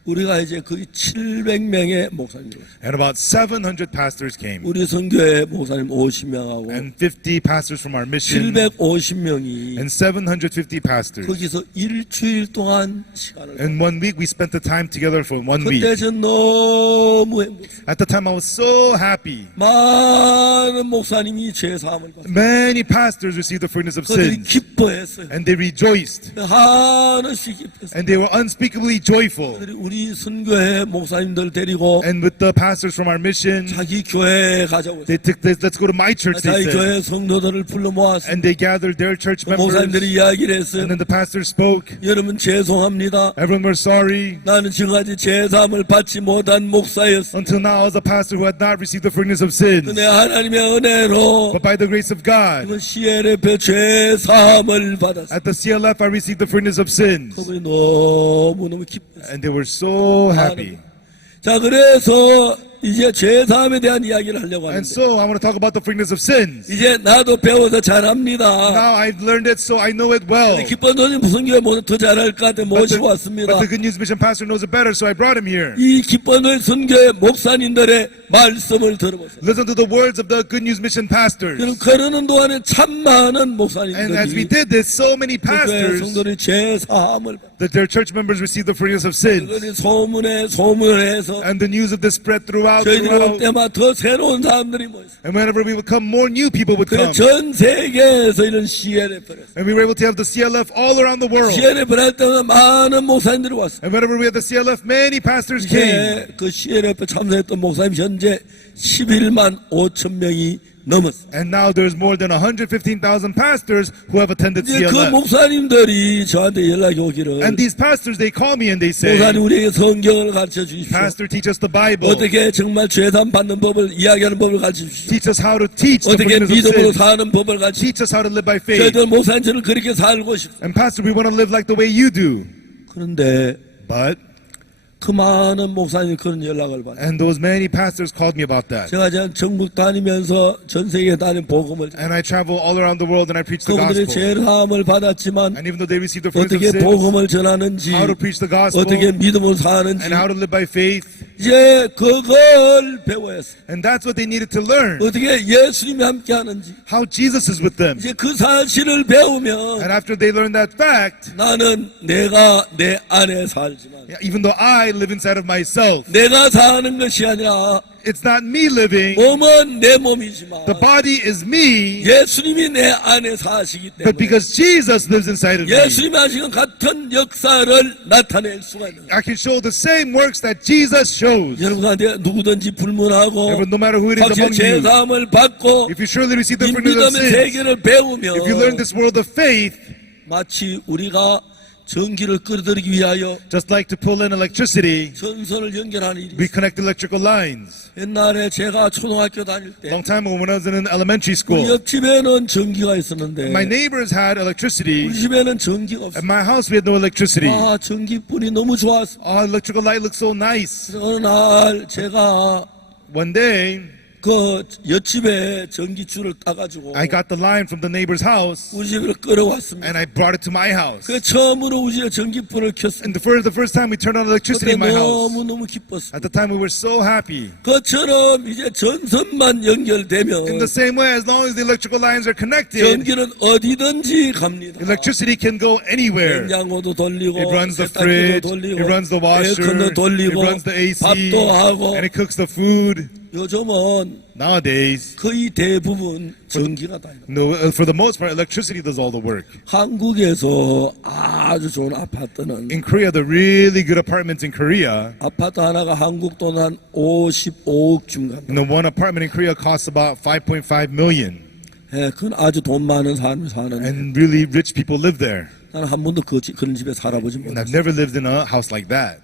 우리가 이제 거의 700명의 목사님들, and about 700 pastors came. 우리 선교회 목사님 50명하고 And 50 pastors from our mission. 750명이 And 750 pastors. 거기서 일주일 동안 시간을 In 1 week, we spent the time together for 1 week. 그때 전 너무 행복했어요. At the time, I was so happy. 많은 목사님이 죄 사함을 받았어요. Many pastors received the forgiveness of 그들이 sins. 기뻐했어요. And they rejoiced. 하나씩 기뻐했어요. And they were unspeakably joyful. 그들이 우리 선교회 목사님들 데리고 And with the pastors from our mission, 자기 교회에 가자고 they took this, let's go to my church, they 자기 said. 교회 성도들을 불러 모았어요. And they gathered their church members. 목사님들이 이야기를 했어요. And then the pastor spoke. 여러분 죄송합니다. Everyone were sorry. 나는 지금까지 제사함을 받지 못한 목사였어. Until now, I was a pastor who had not received the forgiveness of sins. 근데 하나님의 은혜로 But by the grace of God, 그 CLF 죄사함을 받았어. at the CLF, I received the forgiveness of sins. 그분이 너무너무 기뻤어요. And they were so happy. 자, 그래서 이제 죄사함에 대한 이야기를 하려고 And 하는데 so I want to talk about the forgiveness of sins. 이제 나도 배워서 잘합니다. Now I've learned it, so I know it well. 기쁜 돈이 무슨 교회 더 잘할 것 같아 모시고 왔습니다. But the Good News Mission pastor knows it better, so I brought him here. 이 기쁜 돈 선교의 목사님들의 말씀을 들어보세요. Listen to the words of the Good News Mission pastors. 그럼 걸으는 동안에 참 많은 And as we 목사님들이 did this, so many 그 교회 pastors, 성도들이 죄사함을 받고 that their church members received the forgiveness of sins. 그들이 소문을 해서 And the news of this spread throughout. 저희들이 올 때마다 더 새로운 사람들이 모였어요. And whenever we would come, more new people would come. 전 세계에서 이런 CLF를 했어요. And we were able to have the CLF all around the world. CLF를 할 때마다 많은 목사님들이 왔어요. And whenever we had the CLF, many pastors came. 이제 그 CLF 참석했던 목사님 현재 11만 5천 명이 넘었어요. And now there's more than 115,000 pastors who have attended 이제 그 CLF. 목사님들이 저한테 연락이 오기를 And these pastors, they call me and they say, 목사님 우리에게 성경을 가르쳐 주십시오. Pastor, teach us the Bible. 어떻게 정말 죄산 받는 법을 이야기하는 법을 가르쳐 주십시오. Teach us how to teach the 어떻게 forgiveness of 믿음으로 sins. 사는 법을 가르쳐 Teach us how to live by faith. 저희들 목사님처럼 그렇게 살고 싶어요. And Pastor, we want to live like the way you do. 그런데 But, 그 많은 목사님이 그런 연락을 받아요. and those many pastors called me about that. 제가 전국 다니면서 전 세계에 다니는 복음을 And I travel all around the world and I preach the 그분들이 gospel. 죄사함을 받았지만 And even though they received the forgiveness 어떻게 of sins, 복음을 전하는지 how to preach the gospel, 어떻게 믿음으로 사는지 and how to live by faith. 이제 그걸 배워야 했어요. And that's what they needed to learn. 어떻게 예수님이 함께 하는지 How Jesus is with them. 이제 그 사실을 배우면 And after they learned that fact, 나는 내가 내 안에 살지만 even though I live inside of myself, 내가 사는 것이 아니라 it's not me living. 몸은 내 몸이지만 The body is me. 예수님이 내 안에 사시기 But 때문에 because Jesus lives inside of me, 예수님이 하시는 같은 역사를 나타낼 수가 있는 거예요. I can show the same works that Jesus shows. 여러분 가운데 누구든지 불문하고 Everyone, no matter who it is 확실히 among you, 제사함을 받고 if you surely receive the 이 forgiveness of 믿음의 sins, 세계를 배우며 if you learn this world of faith, 마치 우리가 전기를 끌어들이기 위하여 just like to pull in electricity, 전선을 연결하는 일이 we 있어요. connect electrical lines. 옛날에 제가 초등학교 다닐 때 Long time ago when I was in elementary 우리 school, 옆집에는 전기가 있었는데 my neighbors had electricity. 우리 집에는 전기가 At 없어요. my house, we had no electricity. 아, 전기불이 너무 좋았어. Our electrical light looked so nice. 그래서 어느 날 제가 One day, 그 옆집에 전기줄을 따가지고 I got the line from the neighbor's house 우리 집으로 끌어왔습니다. and I brought it to my house. 그 처음으로 우리 집에 전기불을 켰습니다. And the first time we turned on electricity 그때 in my house, 너무너무 기뻤습니다. at the time we were so happy. 그처럼 이제 전선만 연결되면 In the same way, as long as the electrical lines are connected, 전기는 어디든지 갑니다. electricity can go anywhere. 냉장고도 돌리고 It runs the 세탁기도 fridge, 돌리고 it runs the washer, 에어컨도 it 돌리고 runs the AC, 밥도 하고 and it cooks the food. 요즘은 Nowadays, 거의 대부분 전기가 다 있는 no, for the most part, electricity does all the work. 한국에서 아주 좋은 아파트는 In Korea, the really good apartments in Korea, 아파트 하나가 한국 돈 한 55억 중간. one apartment in Korea costs about 5.5 million. 예, 그건 아주 돈 많은 사람이 사는데 And really rich people live there. 나는 한 번도 그런 집에 살아보지 And 못했어. I've never lived in a house like that.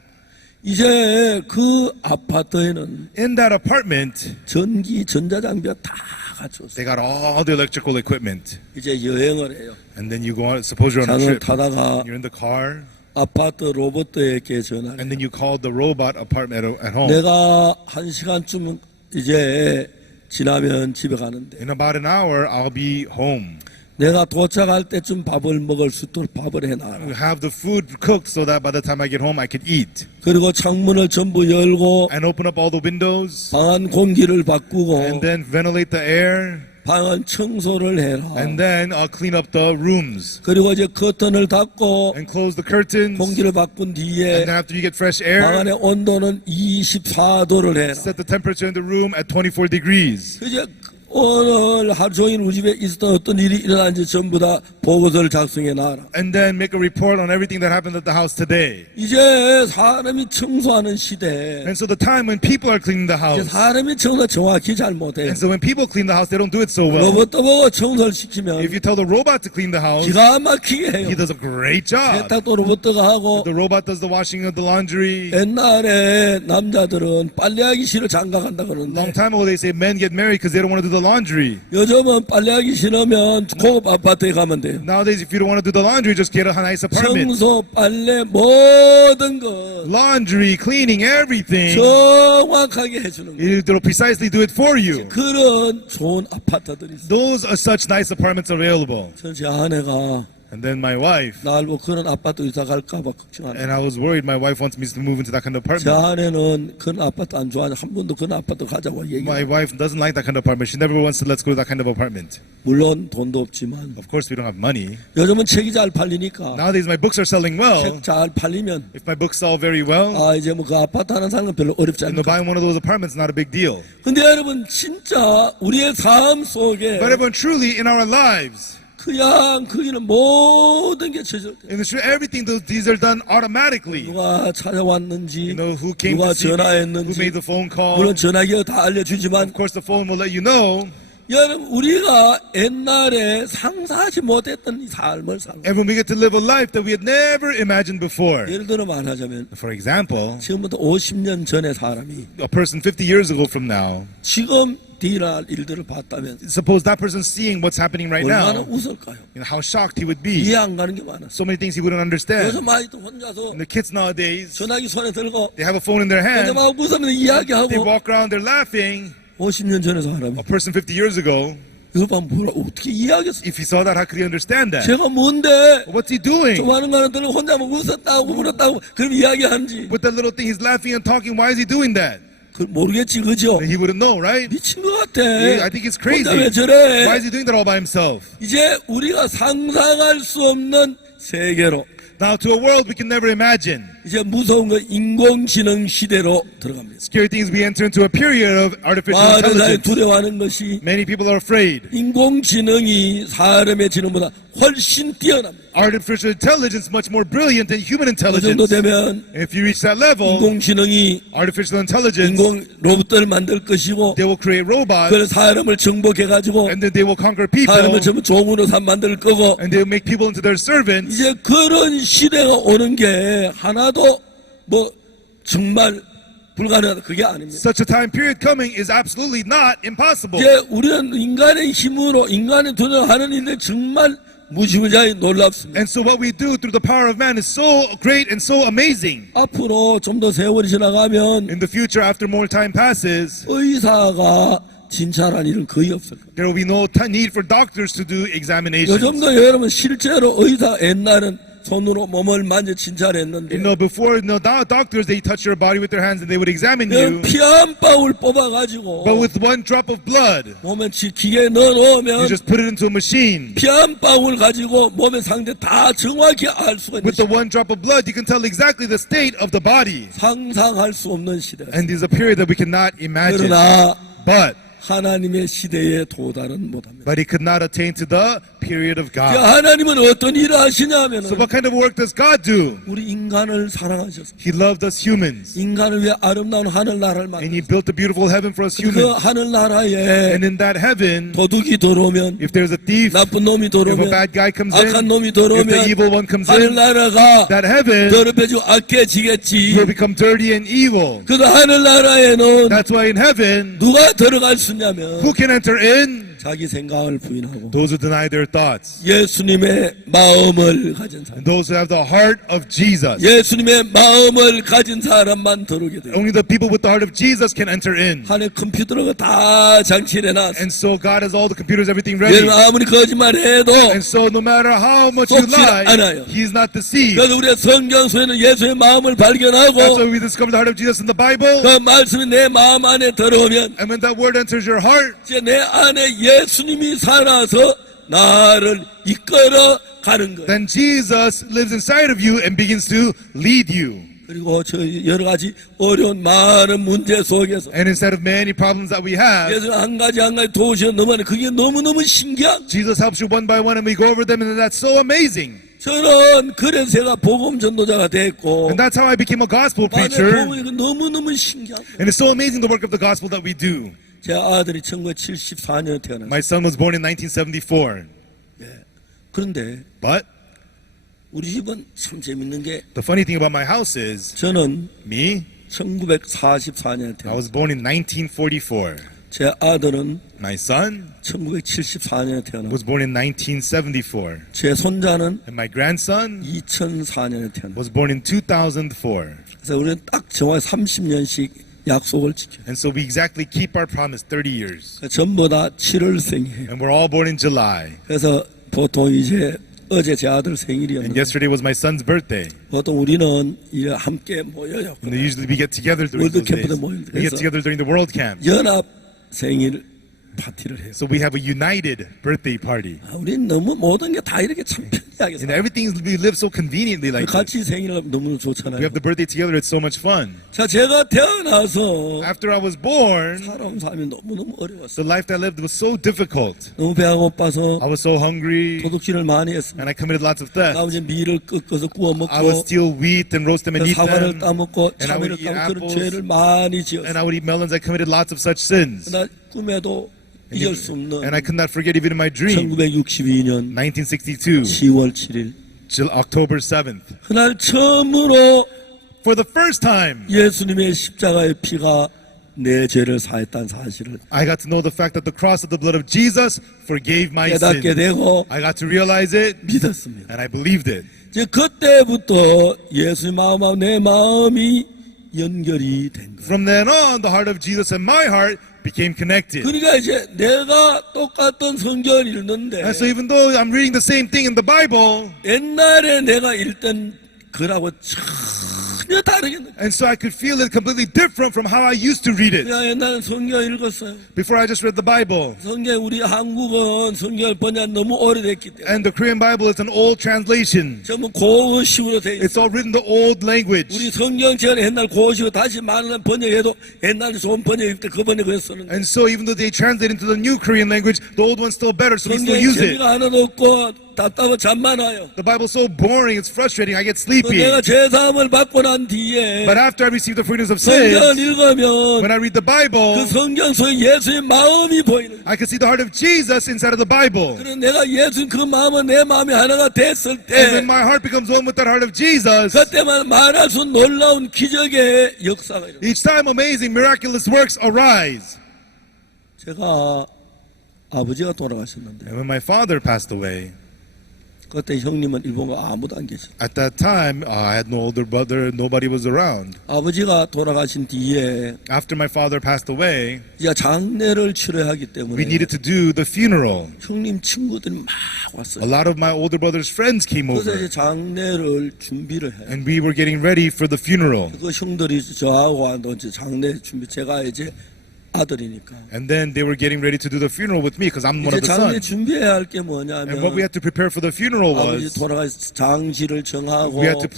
이제 그 아파트에는 In that apartment, 전기 전자장비가 다 갖췄어. they got all the electrical equipment. 이제 여행을 해요. And then you go on, suppose you're on a 장을 trip, 타다가 you're in the car, 아파트 로봇에게 전화를 and then you call the robot apartment at home. 내가 1시간쯤 이제 지나면 집에 가는데 In about an hour, I'll be home. 내가 도착할 때쯤 밥을 먹을 수 있도록 밥을 해놔라. Have the food cooked so that by the time I get home, I can eat. 그리고 창문을 전부 열고 And open up all the windows, 방안 공기를 바꾸고 and then ventilate the air, 방안 청소를 해라. and then I'll clean up the rooms. 그리고 이제 커튼을 닫고 And close the curtains. 공기를 바꾼 And 뒤에 then after you get fresh air, 방안의 온도는 24도를 해라. set the temperature in the room at 24 degrees. 이제 오늘 하루 종일 우리 집에 있었던 어떤 일이 일어난지 전부 다 보고서를 작성해 놔라. And then make a report on everything that happened at the house today. 이제 사람이 청소하는 시대. And so the time when people are cleaning the 이제 house, 사람이 청소 정확히 잘 못해. and so when people clean the house, they don't do it so well. 로봇도 보고 청소를 시키면 If you tell the robot to clean the house, 기가 막히게 해요. he does a great job. 세탁도 로봇가 하고 The robot does the washing of the laundry. 옛날에 남자들은 빨래하기 싫어 장가간다 그러는데 Long time ago, they say men get married because they don't want to do the laundry. 요즘은 빨래하기 싫으면 고급 아파트에 가면 돼요. Nowadays, if you don't want to do the laundry, just get a nice apartment. 청소, 빨래 모든 것 Laundry, cleaning, everything. 정확하게 해주는 거예요. It'll precisely do it for you. 그런 좋은 아파트들이 있어요. Those are such nice apartments available. 제 아내가 And then my wife, 날 보고 그런 아파트 이사 갈까봐 걱정하네. and I was worried my wife wants me to move into that kind of 제 apartment. 아내는 그런 아파트 안 좋아하냐. 한 번도 그런 아파트 가자고 My 얘기해. wife doesn't like that kind of apartment. She never wants to let's go to that kind of apartment. 물론 돈도 없지만 Of course, we don't have money. 요즘은 책이 잘 팔리니까 Nowadays, my books are selling well. 책 잘 팔리면 If my books sell very well, 아 이제 뭐 그 아파트 하나 사는 건 별로 어렵지 않다. buying one of those apartments is not a big deal. 근데 여러분 진짜 우리의 삶 속에 But everyone, truly, in our lives, 그냥 거기는 모든 게 저절 in the truth, everything these are done automatically. 누가 찾아왔는지 You know who came 누가 to see me, who 전화했는지 made the phone call. 물론 전화기가 다 알려주지만 Of course, the phone will let you know. 여러분 우리가 옛날에 상상하지 못했던 이 삶을 살고 And when we get to live a life that we had never imagined before. 예를 들어 말하자면 For example, 지금부터 50년 전의 사람이 a person 50 years ago from now, 지금 일어날 일들을 봤다면 suppose that person's seeing what's happening right 얼마나 now, 웃을까요? how shocked he would be. 이해 안 가는 게 많아. So many things he wouldn't understand. 요즘 아이들 혼자서 And the kids nowadays, 전화기 손에 들고 they have a phone in their hand, 혼자 막 웃으면서 they 이야기하고 walk around, they're laughing. 50년 전의 사람이 A person 50 years ago, 이거 봐 뭐라 어떻게 이해하겠어? if he saw that, how could he understand that? 제가 뭔데 What's he doing? 좋아하는 거는 들고 혼자 막 웃었다고 울었다고 그럼 이야기하는지 With that little thing, he's laughing and talking. Why is he doing that? 그 모르겠지 그죠? He wouldn't know, right? 미친 것 같아. I think it's crazy. 혼자 왜 Why 저래? is he doing that all by himself? 이제 우리가 상상할 수 없는 세계로 now to a world we can never imagine. 이제 무서운 거 인공지능 시대로 들어갑니다. Scary things, we enter into a period of artificial 많은 사람이 intelligence. 두려워하는 것이 Many people are afraid. 인공지능이 사람의 지능보다 훨씬 뛰어납니다. Artificial intelligence much more brilliant than human 그 정도 intelligence. 되면 And if you reach that level, 인공지능이 artificial intelligence, 인공 로봇들을 만들 것이고 they will create robots, 그래서 사람을 정복해가지고 and then they will conquer people, 사람을 전부 종으로 만들 거고 and they will make people into their servants. 이제 그런 시대가 오는 게 하나도 뭐 정말 불가능하다 그게 아닙니다. Such a time period coming is absolutely not impossible. 이제 우리는 인간의 힘으로 인간의 돈을 하는 일에 정말 무지무지하게 놀랍습니다. And so what we do through the power of man is so great and so amazing. 앞으로 좀 더 세월이 지나가면 In the future, after more time passes, 의사가 진찰할 일은 거의 없을 겁니다. there will be no need for doctors to do examinations. 요즘도 여러분 실제로 의사 옛날은 손으로 몸을 만져 진찰했는데 Before, doctors, they touch your body with their hands and they would examine 그냥 you. 피 한 방울 뽑아가지고 But with one drop of blood, 몸에 기계에 you 넣어놓으면 just put it into a machine. 피 한 방울 가지고 몸의 상태 다 정확히 알 수가 있는 With the 시대. one drop of blood, you can tell exactly the state of the body. 상상할 수 없는 시대. And there's a period that we cannot imagine. 그러나 But 하나님의 시대에 도달은 못합니다. it could not attain to the period of God. 하나님은 어떤 일을 하시냐면 So what kind of work does God do? 우리 인간을 사랑하셔서 He loved us humans. 인간을 위해 아름다운 하늘나라를 And 만드셨어요. He built a beautiful heaven for us 그 humans. 하늘나라에 And in that heaven, 도둑이 들어오면 if there's a thief, 나쁜 놈이 if a 들어오면 bad guy comes 악한 in, 놈이 if the 들어오면 evil one comes in, 하늘나라가 that heaven 더럽혀지고 악해지겠지. will become dirty and evil. 그래서 하늘나라에는 That's why in heaven, 누가 들어갈 수 있냐면 who can enter in? 자기 생각을 부인하고 Those who deny their thoughts. 예수님의 마음을 가진 사람, And those who have the heart of Jesus. 예수님의 마음을 가진 사람만 들어오게 돼요. Only the people with the heart of Jesus can enter in. 하늘 컴퓨터가 다 장치해놨어. And so God has all the computers, everything ready. 여러분 아무리 거짓말해도 And so no matter how much you 속지 lie, 않아요. He's not deceived. 그래서 우리가 성경 속에는 예수의 마음을 That's 발견하고 why we discover the heart of Jesus in the Bible. 그 말씀이 내 마음 안에 들어오면 And when that word enters your heart, 이제 내 안에 예수님이 살아서 나를 이끌어 가는 거예요. then Jesus lives inside of you and begins to lead you. 그리고 저 여러 가지 어려운 많은 문제 속에서 And instead of many problems that we have, 예수님 한 가지 도시어 넘어가는 그게 너무너무 신기한. Jesus helps you one by one and we go over them, and that's so amazing. 저는 그래서 제가 복음 전도자가 됐고 And that's how I became a gospel 만의 preacher. 복음이 너무너무 신기한. And it's so amazing the work of the gospel that we do. 제 아들이 1974년에 태어났어요. My son was born in 1974. 그런데 But 우리 집은 참 재밌는 게 the funny thing about my house is, 저는 me, 1944년에 I 태어났어요. was born in 1944. 제 아들은 My son 1974년에 태어났어요. was born in 1974. 제 손자는 And my grandson 2004년에 태어났어요. was born in 2004. 그래서 우리는 딱 정확히 30년씩 약속을 지켜요. And so we exactly keep our promise 30 years. 전부 다 7월생이에요. And we're all born in July. 그래서 보통 이제 어제 제 아들 And 생일이었는데 yesterday was my son's birthday. 보통 우리는 이제 함께 모여요. And usually we get together during those days. We get together during the World Camp. 연합 생일 파티를 해요. So we have a united birthday party. 우리는 너무 모든 게 다 이렇게 참 편리하게 And 살아요. everything, we live so conveniently like this. 같이 생일을 너무 We 좋잖아요. have the birthday together, it's so much fun. 자, 제가 태어나서 After I was born, 살아온 삶이 너무너무 the 어려웠어요. life that I lived was so difficult. 너무 배가 고파서 I was so hungry, 도둑질을 많이 했습니다. and I committed lots of theft. 아버지 밀을 꺾어서 구워 I would 먹고 steal wheat and roast them and eat 사과를 them. 따먹고 And I would 참외를 eat 따먹고 그런 apples. 죄를 많이 And 지었어요. I would eat melons. I committed lots of such sins. 나 꿈에도 잊을 수 없는 And I could not forget even in my dream. 1962년 1962, 10월 7일 October 7th. 그날 처음으로 For the first time, 예수님의 십자가의 피가 내 죄를 사했다는 사실을 I got to know the fact that the cross of the blood of Jesus forgave my 깨닫게 sins. 되고 I got to realize it, 믿었습니다. and I believed it. 이제 그때부터 예수의 마음하고 내 마음이 연결이 된 거예요. From then on, the heart of Jesus and my heart became connected. 그러니까 이제 내가 똑같은 성경을 읽는데 And so even though I'm reading the same thing in the Bible, 옛날에 내가 읽던 그라고 전혀 전혀 다르게 느껴. And so I could feel it completely different from how I used to read it. 그냥 옛날에 성경 읽었어요. Before I just read the Bible. 성경 우리 한국은 성경을 번역 너무 오래됐기 때문에 And the Korean Bible is an old translation. 전부 고어식으로 돼 있어요. It's all written the old language. 우리 성경 전에 옛날 고어식으로 다시 많은 번역해도 옛날에 좋은 번역일 때 그 번역을 썼는데 And so even though they translate into the new Korean language, the old one's still better, so we still 성경에 use it. 재미가 하나도 없고 답답하고 잠만 와요. The Bible's so boring, it's frustrating, I get 또 sleepy. 내가 죄사함을 받고 난 뒤에 But after I receive the forgiveness of 성경을 sins, 읽으면 when I read the Bible, 그 성경 속에 예수의 마음이 보이는 거예요. I can see the heart of Jesus inside of the Bible. 그래서 내가 예수 그 마음은 내 마음이 하나가 됐을 And 때 when my heart becomes one with that heart of Jesus, 그때만 말할 수 놀라운 기적의 역사가 일어나요. each time amazing, miraculous works arise. 제가 아버지가 돌아가셨는데 And when my father passed away, 그때 형님은 일본가 아무도 안 계셨어요. at that time, I had no older brother, nobody was around. 아버지가 돌아가신 뒤에 After my father passed away, 이제 장례를 치러야 하기 we 때문에 needed to do the funeral. 형님 친구들이 막 A 왔어요. lot of my older brother's friends came 그래서 over, 이제 장례를 준비를 해요. and we were getting ready for the funeral. 그 형들이 저하고 이제 장례 준비, 제가 이제 아들이니까. And then they were getting ready to do the funeral with me because I'm one 이제 of the 장례 sons. 준비해야 할 게 And what we 뭐냐면 had to prepare for the funeral 아버지 was 돌아가신 장지를 정하고 we had to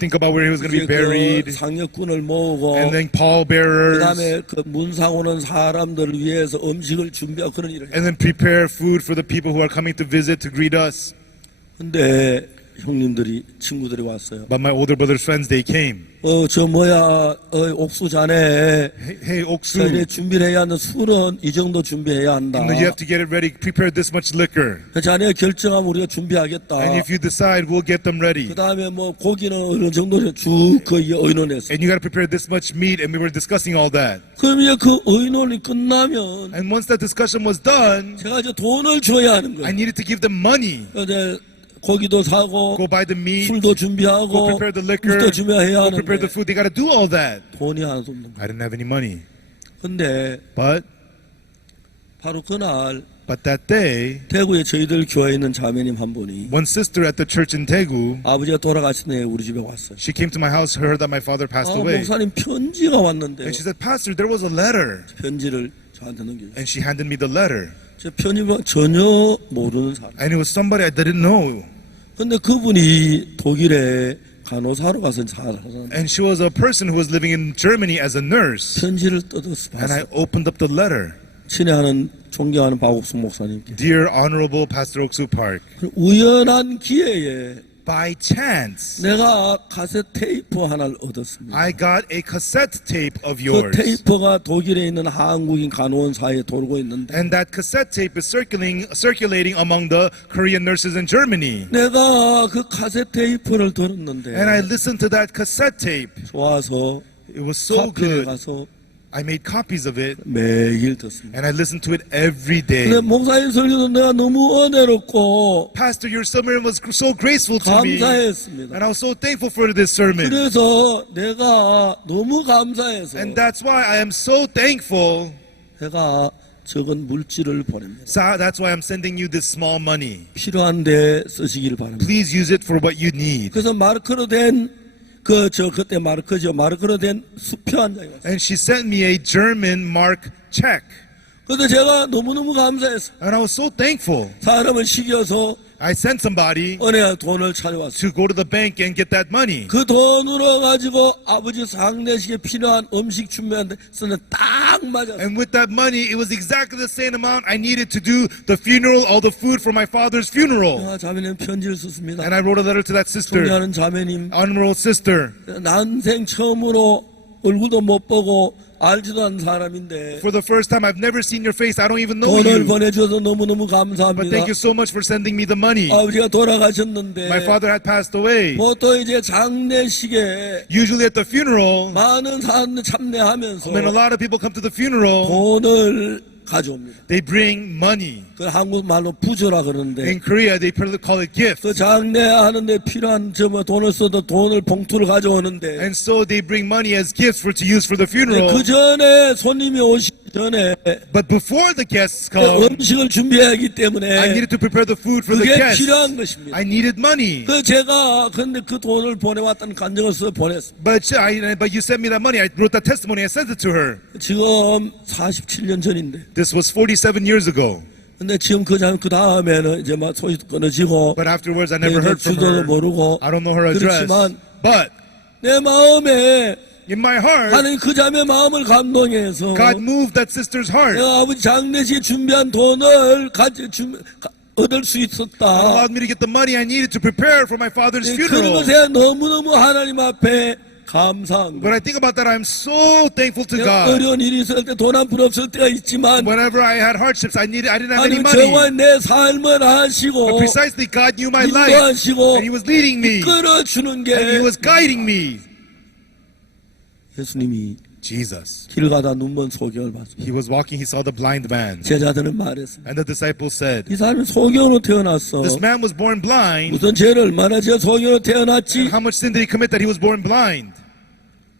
think about where he was going to be 그 buried, 상여꾼을 모으고 and then pallbearers, 그다음에 그 문상 오는 사람들을 위해서 음식을 준비하고 그런 일을 해요. and then prepare food for the people who are coming to visit to greet us. 근데 형님들이 친구들이 왔어요. But my older brother's friends, they came. 저 뭐야, 옥수 자네. Hey, 자, 이제 Oksu, 준비를 해야 한다. 술은 이 정도 준비해야 한다. you have to get it ready. Prepare this much liquor, 자네 결정하면 우리가 준비하겠다. and if you decide, we'll get them ready. 그 다음에 뭐 고기는 어느 정도 쭉 거의 의논했어. And you got to prepare this much meat, and we were discussing all that. 그럼 이제 그 의논이 끝나면 And once that discussion was done, 제가 이제 돈을 줘야 하는 I 거예요. needed to give them money. 이제 고기도 사고 Go buy the meat, 술도 go 준비하고 prepare the liquor, 물도 준비해야 go prepare the 하는데 food. They got to do all that. 돈이 하나도 없는 거예요. I didn't have any money. 근데 But 바로 그날 that day, 대구에 저희들 교회에 있는 자매님 한 분이 one sister at the church in Daegu, 아버지가 돌아가신 날 우리 집에 왔어요. she came to my house, heard that my father passed away, 목사님 편지가 왔는데 and she said, "Pastor, there was a letter." 편지를 저한테 넘겨줬어요. And she handed me the letter, 저 편지가 전혀 모르는 사람. and it was somebody I didn't know. 근데 그분이 독일에 간호사로 가서 살았는데 And she was a person who was living in Germany as a nurse. 편지를 뜯어서 And I 봤어요. opened up the letter. 친애하는 존경하는 박옥순 목사님께 Dear Honorable Pastor Oksu Park, 우연한 기회에 by chance, 내가 카세트 테이프 하나를 얻었습니다. I got a cassette tape of 그 yours. 테이프가 독일에 있는 한국인 간호원 사이에 돌고 있는데 And that cassette tape is circulating among the Korean nurses in Germany. 내가 그 카세트 테이프를 들었는데 And I listened to that cassette tape. 좋아서 It was so 카페에 good. 가서 I made copies of it, 매일 듣습니다. and I listened to it every day. 근데 목사님 설교도 내가 너무 은혜롭고 Pastor, your sermon was so graceful to me, 감사했습니다. and I was so thankful for this sermon. 그래서 내가 너무 감사해서 And that's why I am so thankful. 내가 적은 물질을 보냅니다. So that's why I'm sending you this small money. 필요한데 쓰시길 바랍니다. Please use it for what you need. 그래서 마르크로 된 그때 마르크로 된 수표 한 장이 왔어요. And she sent me a German mark check. 그런데 제가 너무너무 감사했어요. And I was so thankful. 사람을 시켜서 I sent somebody 은혜가 돈을 찾아왔어요. to go to the bank and get that money. 그 돈으로 가지고 아버지 상례식에 필요한 음식 준비하는데 쓰는 딱 맞았어요. And with that money, it was exactly the same amount I needed to do the funeral, all the food for my father's funeral. 자매님 편지를 썼습니다. And I wrote a letter to that sister, 존경하는 자매님, honorable sister. 난생 처음으로 얼굴도 못 보고 알지도 않는 사람인데 For the first time, I've never seen your face. I don't even know 돈을 you. 보내줘서 너무너무 But 감사합니다. thank you so much for sending me the money. 아버지가 돌아가셨는데 My father had passed away. 보통 이제 장례식에 Usually at the funeral, 많은 사람들 참여하면서 when a lot of people come to the funeral, 돈을 가져옵니다. they bring money. 그 한국말로 부조라 그러는데 In Korea, they call it gift. 그 장례하는데 필요한 돈을 써도 돈을 봉투를 가져오는데 And so they bring money as gifts to use for the funeral. 그 전에 손님이 오시면 전에 But before the guests come, 음식을 준비해야 하기 I 때문에 needed to prepare the food for the 그게 guests. 필요한 것입니다. I needed money. 제가 근데 그 돈을 보내왔다는 간증을 써 보냈습니다. But you sent me that money. I wrote that testimony. I sent it to her. 지금 47년 전인데. This was 47 years ago. 근데 지금 그 다음에는 이제 막 소식도 끊어지고 But afterwards, I never heard from 주소도 her. 모르고 I don't know her address. 그렇지만 But 내 마음에 in my heart, 하나님 그 자매 마음을 감동해서 God moved that sister's heart. 내가 아버지 장례식 준비한 돈을 얻을 수 And 있었다. allowed me to get the money I needed to prepare for my father's 그런 funeral. 것에 너무너무 하나님 앞에 감사한 When 거예요. I think about that, I'm so thankful to God. 어려운 일이 있을 때 돈 한 푼 없을 때가 있지만 Whenever I had hardships, I didn't have any 하나님 money. 저와 내 삶을 아시고 But precisely, God knew my life, 인도하시고 and He was leading me, 끌어주는 and He 게 was guiding me. 예수님이 Jesus. 길 가다 눈먼 소경을 봤습니다. He was walking, he saw the blind man. 제자들은 말했습니다. And the disciples said, 이 사람이 소경으로 태어났어. this man was born blind. 무슨 죄를 얼마나 지어 소경으로 태어났지? And how much sin did he commit that he was born blind?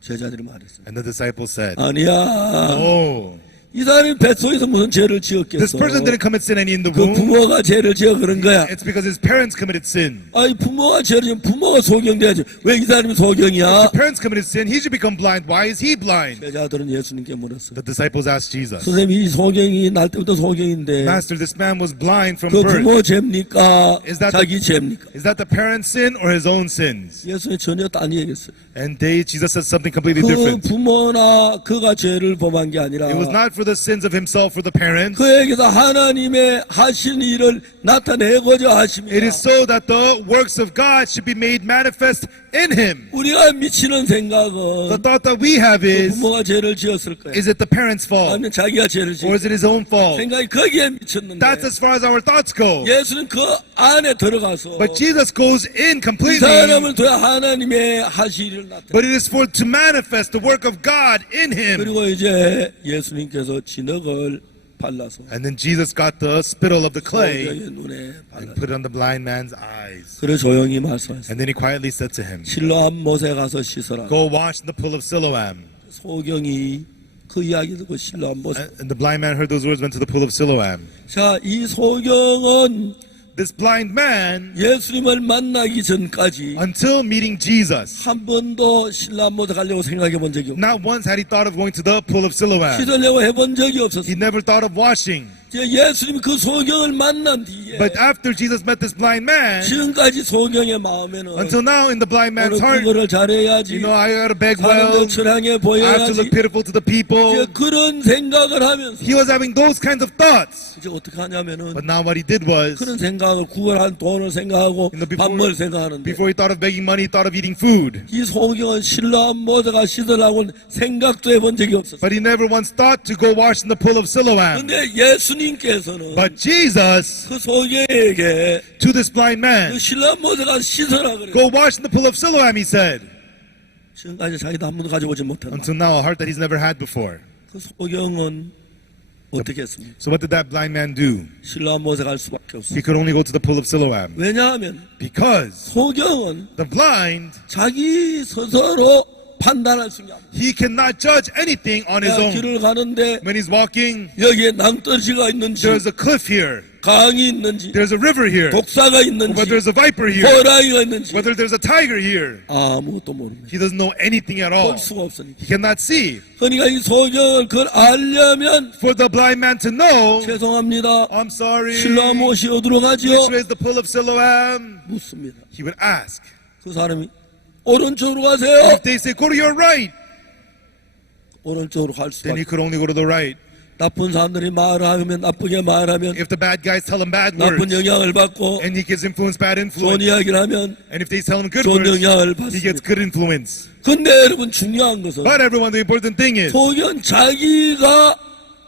제자들이 말했습니다. And the disciples said, 아니야. oh, 이 사람이 뱃속에서 무슨 죄를 this 지었겠어? person didn't commit sin any in the 그 womb. 부모가 죄를 지어 그런 거야. It's because his parents committed sin. 아이 부모가 죄를 지면 부모가 소경돼야지. 왜 이 사람이 If 소경이야? the parents committed sin, he should become blind. Why is he blind? 제자들은 예수님께 물었어. The disciples asked Jesus, 선생님 이 소경이 날 때부터 소경인데 Master, this man was blind from 그 birth. 부모 죄입니까? Is that 자기 죄입니까? Is that the parents' sin or his own sins? 예수님 전혀 딴 얘기했어요. And Jesus said something completely 그 different. 부모나 그가 죄를 범한 게 아니라 It was not for the sins of himself or the parents. 그에게서 하나님의 하신 일을 나타내고자 하십니다. It is so that the works of God should be made manifest in him. 우리가 미치는 The 생각은 thought that we have is 부모가 죄를 지었을 거예요. it the parents' fault? 아니면 자기가 죄를 Or is 지었을 it his own fault? 생각이 거기에 미쳤는데 That's as far as our thoughts go. 예수는 그 안에 들어가서 But Jesus goes in 이 completely. 사람을 통해 하나님의 하실 일을 나타내. But it is for to manifest the work of God in him. 그리고 이제 예수님께서 진흙을 발라서 And then Jesus got the spittle of the clay 소경의 눈에 and 발라. put it on the blind man's eyes. 그래 조용히 말씀하셨어요. And then he quietly said to him, 실로암 못에 가서 씻어라. go wash in the pool of Siloam. 소경이 그 이야기 듣고 실로암 못에. And the blind man heard those words, went to the pool of Siloam. 자, 이 소경은 This blind man, 예수님을 만나기 전까지 until meeting Jesus, 한 번도 신라 못에 가려고 생각해 본 적이 없고 not once had he thought of going to the pool of Siloam. 씻으려고 해본 적이 He 없었어요. never thought of washing. 이제 예수님이 그 소경을 만난 뒤에 But after Jesus met this blind man, 지금까지 소경의 마음에는 until now in the blind 오늘 man's heart, 그거를 잘해야지 I gotta beg well, 사람들 천하게 I have to 보여야지 look pitiful to the people. 이제 그런 생각을 하면서 He was having those kinds of thoughts. 이제 어떻게 하냐면은 But now what he did was, 그런 생각을 구걸한 돈을 생각하고 In the 밥 먹을 생각하는데 before he thought of begging money, he thought of eating food. 이 소경은 신라한 모자가 씻으라고는 생각도 해본 적이 없었어요. But he never once thought to go wash in the pool of Siloam. 근데 예수님께서는 But Jesus, 그 소경에게 to this blind 그 man, 신라한 모자가 씻으라 그래요. go wash in the pool of Siloam, he said. 지금까지 자기도 한 번도 가져보지 못한 Until now, a heart that he's never had before. 그 소경은 어떻게 했습니까? So what did that blind man do? 신라한 모자 갈 수밖에 없어요. He could only go to the pool of Siloam. 왜냐하면 Because 소경은 the blind, 자기 스스로 판단할 수 있냐. he cannot judge anything on his 내가 own. 길을 가는데 When he's walking, 여기에 낭떠러지가 있는지 there's a cliff here, 강이 있는지 there's a river here, 독사가 있는지 whether there's a viper here, 호랑이가 있는지 whether there's a tiger here. 아무것도 모릅니다. He doesn't know anything at all. 볼 수가 없으니까. He cannot see. 그러니까 이 소경을 그걸 알려면 For the blind man to know, 죄송합니다. I'm sorry, 신라 못이 어디로 가지요? which way is the pool of Siloam? 묻습니다. He would ask. 그 사람이 오른쪽으로 가세요. If they say, go to your right, 오른쪽으로 갈 then he 수밖에. could only go to the right. 나쁜 사람들이 말하면 나쁘게 말하면 If the bad guys tell him bad 나쁜 words, 영향을 받고 and he gets influenced, bad 좋은 influence, 이야기를 하면 and if they tell him good 좋은 words, 영향을 he gets 받습니다. good influence. 근데 여러분 중요한 것은 But everyone, the important thing is, 소경 자기가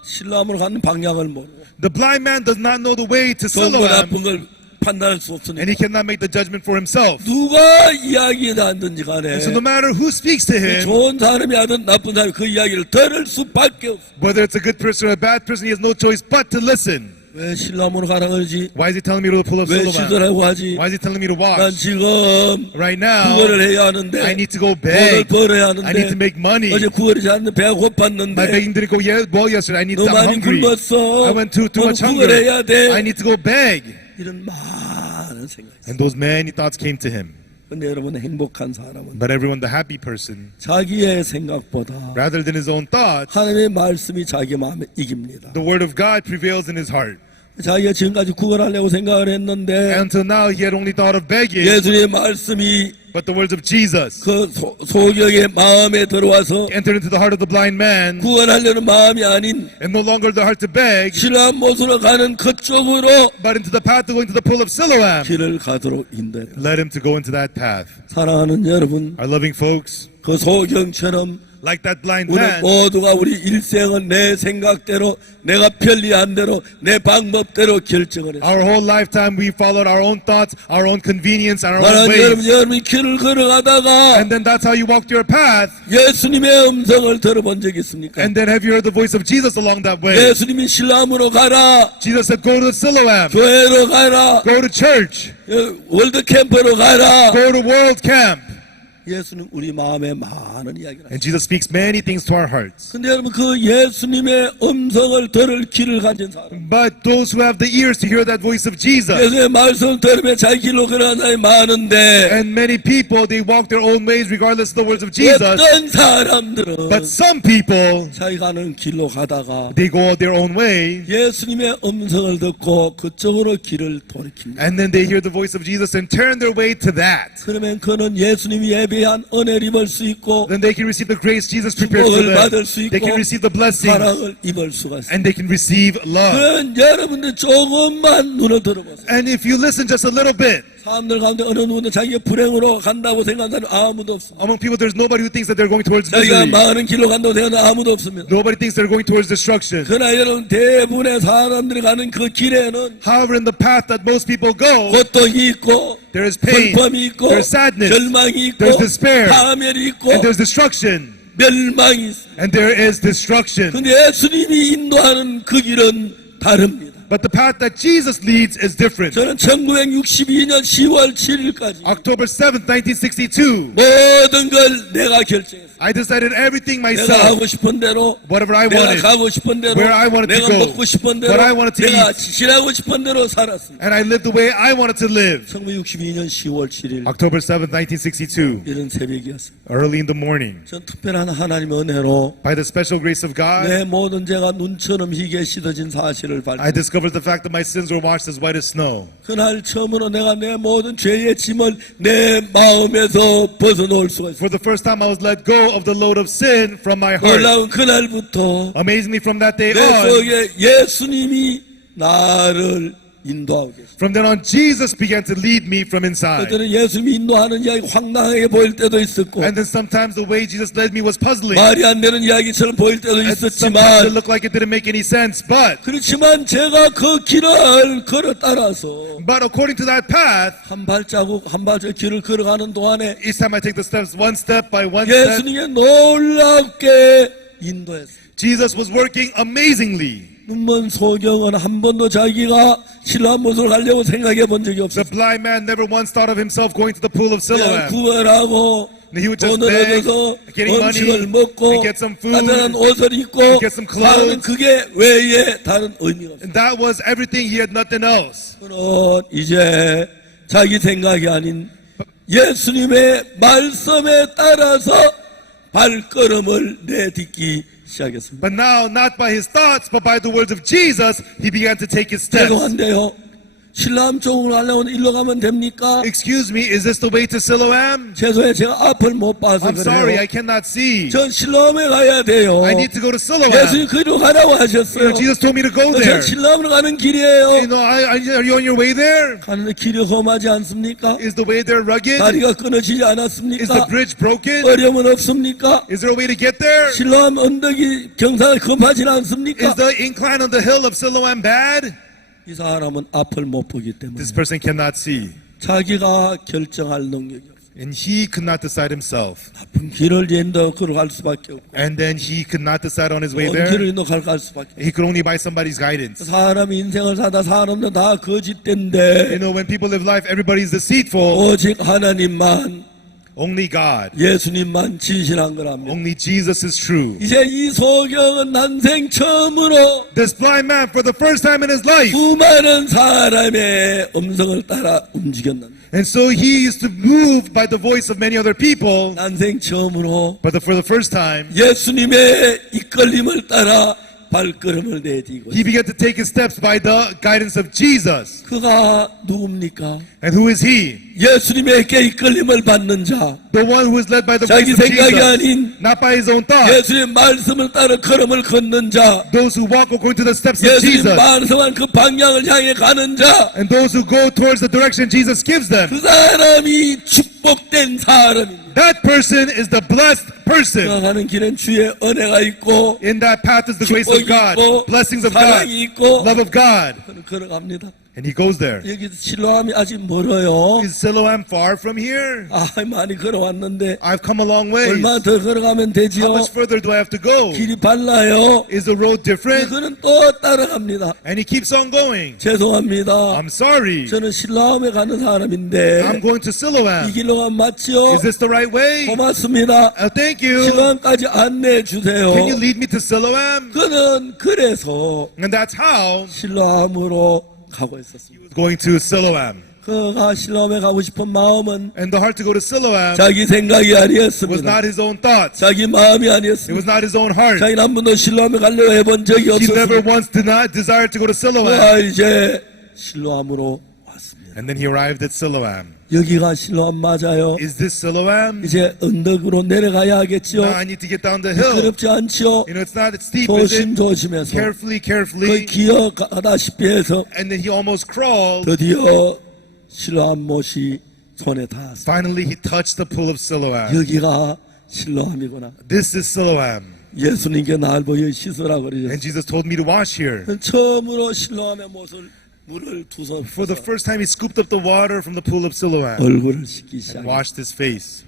신람으로 가는 방향을 모르고 the blind man does not know the way to 좋은 거 Siloam, 나쁜 걸 판단할 수 and 없으니까 he cannot make the judgment for himself. 누가 이야기에 하든지 간에 And so no matter who speaks to him, 좋은 사람이 하든 나쁜 사람이 그 이야기를 들을 수밖에 없어. whether it's a good person or a bad person, he has no choice but to listen. 왜 실람으로 가라 그러지? Why is he telling me to the pool of 왜 Siloam? 씻으라고 하지? Why is he telling me to 난 wash? 지금 Right now, 구걸을 해야 하는데 I need to go 돈을 beg. 벌어야 I need to 하는데 make money. 어제 구걸이지 않는데 배가 My 고팠는데 begging didn't go well yesterday. I'm 너 많이 hungry. 굶었어. I went too 오늘 much hunger. 구걸해야 돼. I need to go beg. 이런 많은 생각이 있어요. And those many thoughts came to him. 근데 여러분 행복한 사람은 But everyone, the happy person, 자기의 생각보다 rather than his own thoughts, 하나님의 말씀이 자기 마음에 이깁니다. the word of God prevails in his heart. 자기가 지금까지 구걸하려고 생각을 했는데 Until now, he had only thought of begging, 예수님의 말씀이 but the words of Jesus 그 소경의 마음에 들어와서 entered into the heart of the blind man, 구원하려는 마음이 아닌 and no longer the heart to beg, 신랑 못으로 가는 그쪽으로 but into the path to going to the pool of Siloam, 길을 가도록 인도해요. led him to go into that path. 사랑하는 여러분, Our loving folks, 그 소경처럼 like that blind 우리 man, 모두가 우리 일생은 내 생각대로 내가 편리한 대로 내 방법대로 결정을 했어요. our whole lifetime we followed our own thoughts, our own convenience, and our own 사랑하는 ways. 여러분이 길을 걸어가다가 And then that's how you walked your path. 예수님의 음성을 들어본 적 있습니까? And then have you heard the voice of Jesus along that way? 예수님이 실람으로 가라, Jesus said, go to Siloam, 교회로 가라, go to church, 월드 캠프로 가라. go to world camp. 예수는 우리 마음에 많은 이야기를 하죠. And Jesus speaks many things to our hearts. 근데 여러분 그 예수님의 음성을 들을 귀를 가진 사람, But those who have the ears to hear that voice of Jesus, 예수님의 말씀을 들으며 자기 길로 걸어가는 사람이 많은데 and many people, they walk their own ways regardless of the words of Jesus. 어떤 사람들은 But some people, 자기가 가는 길로 가다가 they go their own way, 예수님의 음성을 듣고 그쪽으로 길을 돌이킵니다. and then they hear the voice of Jesus and turn their way to that. 그러면 그는 예수님이 예배한 은혜를 입을 수 있고 Then they can receive the grace Jesus prepared for 축복을 받을 수 them. They can 있고 receive the blessings, 사랑을 입을 수가 있습니다. and they can receive love. 그런 여러분들 조금만 눈을 들어보세요. And if you listen just a little bit, 사람들 가운데 어느 누구도 자기가 불행으로 간다고 생각하는 사람 아무도 없습니다. among people, there's nobody who thinks that they're going towards 자기가 misery. 망하는 길로 간다고 생각하는 아무도 없습니다. Nobody thinks they're going towards destruction. 그러나 여러분 대부분의 사람들이 가는 그 길에는 However, in the path that most people go, 고통이 있고 there is pain, 슬픔이 있고 there's sadness, 절망이 있고 there's despair, 파멸이 있고 and there's destruction, 멸망이 있습니다. and there is destruction. 근데 예수님이 인도하는 그 길은 다릅니다. But the path that Jesus leads is different. 저는 1962년 10월 7일까지 October 7th, 1962, 모든 걸 내가 결정했어요. I decided everything 내가 myself, 하고 싶은 대로, whatever I 내가 wanted, 가고 싶은 대로, where I wanted to 내가 go, 먹고 싶은 대로, what I wanted to 내가 eat. 지나고 싶은 대로 살았습니다. and I lived the way I wanted to live. 1962년 10월 7일 October 7th, 1962, 이런 새벽이었어요. early in the morning, 전 특별한 하나님의 은혜로 by the special grace of God, 내 모든 죄가 눈처럼 희게 씻어진 사실을 I 발견. discovered the fact that my sins were washed as white as snow. 그날 처음으로 내가 내 모든 죄의 짐을 내 마음에서 벗어놓을 수가 있어요. For the first time, I was let go of the load of sin from my heart. 놀라운 그날부터 Amazingly, from that day 내 on, 속에 예수님이 나를 인도하고 계십니다. from then on, Jesus began to lead me from inside. 그때는 예수님이 인도하는 이야기 황당하게 보일 때도 있었고 And then sometimes the way Jesus led me was puzzling. 말이 안 되는 이야기처럼 보일 때도 And sometimes it 있었지만 looked like it didn't make any sense. 그렇지만 제가 그 길을 걸어 따라서 But according to that path, 한 발자국 한 발자국 길을 걸어가는 동안에 each time I take the steps one step by one step, 예수님이 놀랍게 인도했어요. Jesus was working amazingly. 눈먼 소경은 한 번도 자기가 신라한 못을 가려고 생각해 본 적이 The 없었어요. blind man never once thought of himself going to the pool of 그냥 Siloam. 구걸하고 He would just 돈을 beg, 얻어서 getting 음식을 money, 먹고 and get some food, 따뜻한 옷을 입고 get some clothes. 사는 그게 외에 다른 의미가 없어요. And that was everything. He had nothing else. 그는 이제 자기 생각이 아닌 예수님의 말씀에 따라서 발걸음을 내딛기 시작했습니다. But now, not by his thoughts, but by the words of Jesus, he began to take his steps. 죄송한데요. 신라함 쪽으로 가려면 일로 가면 됩니까? Excuse me, is this the way to Siloam? 죄송해요. 제가 앞을 못 봐서 I'm sorry, 그래요. I cannot see. 전 실로암에 가야 돼요. I need to go to Siloam. 예수님 그리로 가라고 하셨어요. Jesus told me to go 전 there. 실로암으로 가는 You 길이에요. know, are you on your way there? 가는데 길이 험하지 않습니까? Is the way there rugged? 다리가 끊어지지 Is the 않았습니까? bridge broken? 어려움은 없습니까? Is there a way to get there? 실로암 언덕이 경사가 급하지 않습니까? Is the incline on the hill of Siloam bad? 이 사람은 앞을 못 보기 때문에 This person cannot see 자기가 결정할 능력이 없어요. And he could not decide himself. 나쁜 길을 인도 걸어갈 수밖에 없고 And then he could not decide on his way 좋은 there. 길을 인도 갈 수밖에 없고 He could only by somebody's guidance. 사람이 인생을 사다 사람은 다 You 거짓된데 know, when people live life, everybody's deceitful. 오직 하나님만 Only God. 예수님만 진실한 거랍니다. Only Jesus is true. 이제 이 소경은 난생 처음으로 This blind man, for the first time in his life, 수많은 사람의 음성을 따라 움직였는데 and so he used to move by the voice of many other people, 난생 처음으로 but for the first time, 예수님의 이끌림을 따라 발걸음을 내디고 he began to take his steps by the guidance of Jesus. 그가 누굽니까? And who is he? 예수님에게 이끌림을 받는 자, The one who is led by the 자기 voice of 생각이 Jesus, 아닌 not by his own thought. 예수님 말씀을 따라 걸음을 걷는 자, Those who walk according to the steps of 예수님 Jesus, 말씀한 그 방향을 향해 가는 자, and those who go towards the direction Jesus gives them. 그 사람이 축복된 사람입니다. That person is the blessed person. 가는 길엔 주의 은혜가 있고 In that path is the grace of 축복이 God, 있고 blessings of God, 사랑이 있고 love of God. 그는 걸어갑니다. And he goes there. 여기서 실로암이 아직 멀어요. Is Siloam far from here? 아, 많이 걸어왔는데 I've come a long way. 얼마 더 걸어가면 How 되지요? much further do I have to go? 길이 발라요. Is the road different? 그는 또 따라갑니다. And he keeps on going. 죄송합니다. I'm sorry. 저는 실로암에 가는 사람인데 I'm going to 이 Siloam. 길로 가면 맞지요? Is this the right way? 고맙습니다. Thank you. 실로암까지 안내해 주세요. Can you lead me to Siloam? 그는 그래서 And that's how 실로암으로 가고 있었습니다. going to Siloam. 그가 실로암에 가고 싶은 마음은 And the heart to go to Siloam 자기 생각이 was 아니었습니다. not his own thoughts. 자기 마음이 It 아니었습니다. was not his own heart. 자기는 한 번도 실로암에 가려고 해본 적이 He never 없었습니다. once did not desire to go to Siloam. 그가 이제 실로암으로 왔습니다. And then he arrived at Siloam. 여기가 실로암 맞아요. Is this Siloam? 이제 언덕으로 내려가야 하겠죠. Now I need to get down the hill. 그렇지 않지요. You know, it's not steep, is it? 조심조심해서 Carefully, 거의 carefully. 기어가다시피 해서 And then he almost crawled. 드디어 실로암 못이 손에 닿았습니다. Finally, he touched the pool of Siloam. 여기가 실로암이구나. This is Siloam. 예수님께 날 보여 씻으라 그러셨어요. And Jesus told me to wash here. 처음으로 실로암의 물을 두손 For the first time, he scooped up the water from the pool of Siloam 얼굴을 씻기 and 시작했어요. washed his face.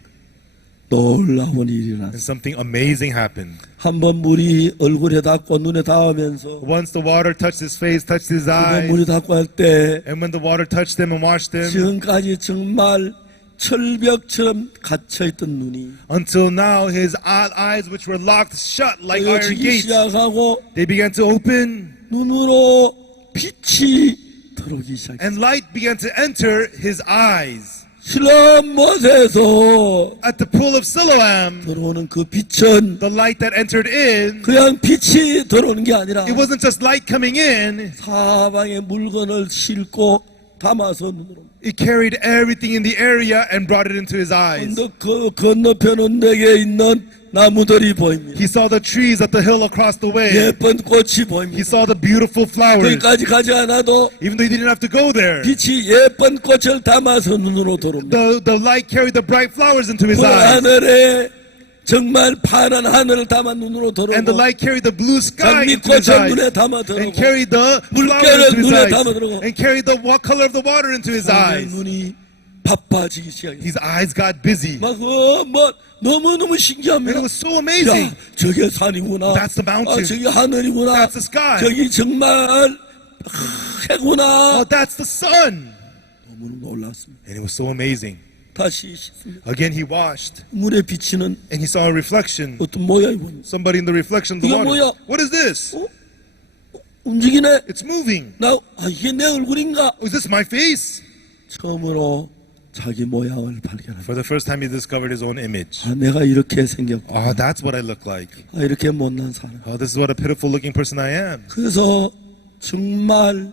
놀라운 일이 났어요. And something amazing happened. 한번 물이 얼굴에 닿고 눈에 닿으면서 Once the water touched his face, touched his 그거 eyes, 물이 닿고 할 때 and when the water touched him and washed him, 지금까지 정말 철벽처럼 갇혀있던 눈이 until now his eyes, which were locked shut like iron 떠지기 gates, 시작하고 they began to open, 눈으로 빛이 들어오기 시작했어요. and light began to enter his eyes. 실로암 못에서 At the pool of Siloam, 들어오는 그 빛은 the light that entered in, 그냥 빛이 들어오는 게 아니라 it wasn't just light coming in, 사방에 물건을 싣고 담아서 눈으로 it carried everything in the area and brought it into his eyes. 언덕 그 건너편 언덕에 있는 나무들이 보입니다. He saw the trees at the hill across the way. 예쁜 꽃이 He 보입니다. saw the beautiful flowers. 거기까지 가지 않아도 Even though he didn't have to go there, 빛이 예쁜 꽃을 담아서 눈으로 들어옵니다. the light carried the bright flowers into his 그 eyes. 하늘에 정말 파란 하늘을 담아 눈으로 And the 들어오고 light carried the blue sky into his 장미꽃을 eyes. 눈에 담아 And 들어오고 carried the flowers 물결을 into his 눈에 eyes. 담아 들어오고 And carried the color of the water into his eyes. 눈이 바빠지기 시작했어요. His eyes got busy. 막 너무너무 And 신기합니다. it was so amazing. 야, 저게 산이구나. That's the mountain. 저기 하늘이구나. That's the sky. 저기 정말 해구나. Oh, that's the sun. 너무 놀랐습니다. And it was so amazing. 다시 씻습니다. Again, he washed. 물에 비치는 And he saw a reflection. 어떤 모양이 보입니다. Somebody in the reflection of the 이거 뭐야? water. What is this? 움직이네. It's moving. 이게 내 얼굴인가? Oh, is this my face? 처음으로 자기 모양을 발견합니다. For the first time, he discovered his own image. 내가 이렇게 생겼고, Oh, that's what I look like. 이렇게 못난 사람. Oh, this is what a pitiful looking person I am. 그래서 정말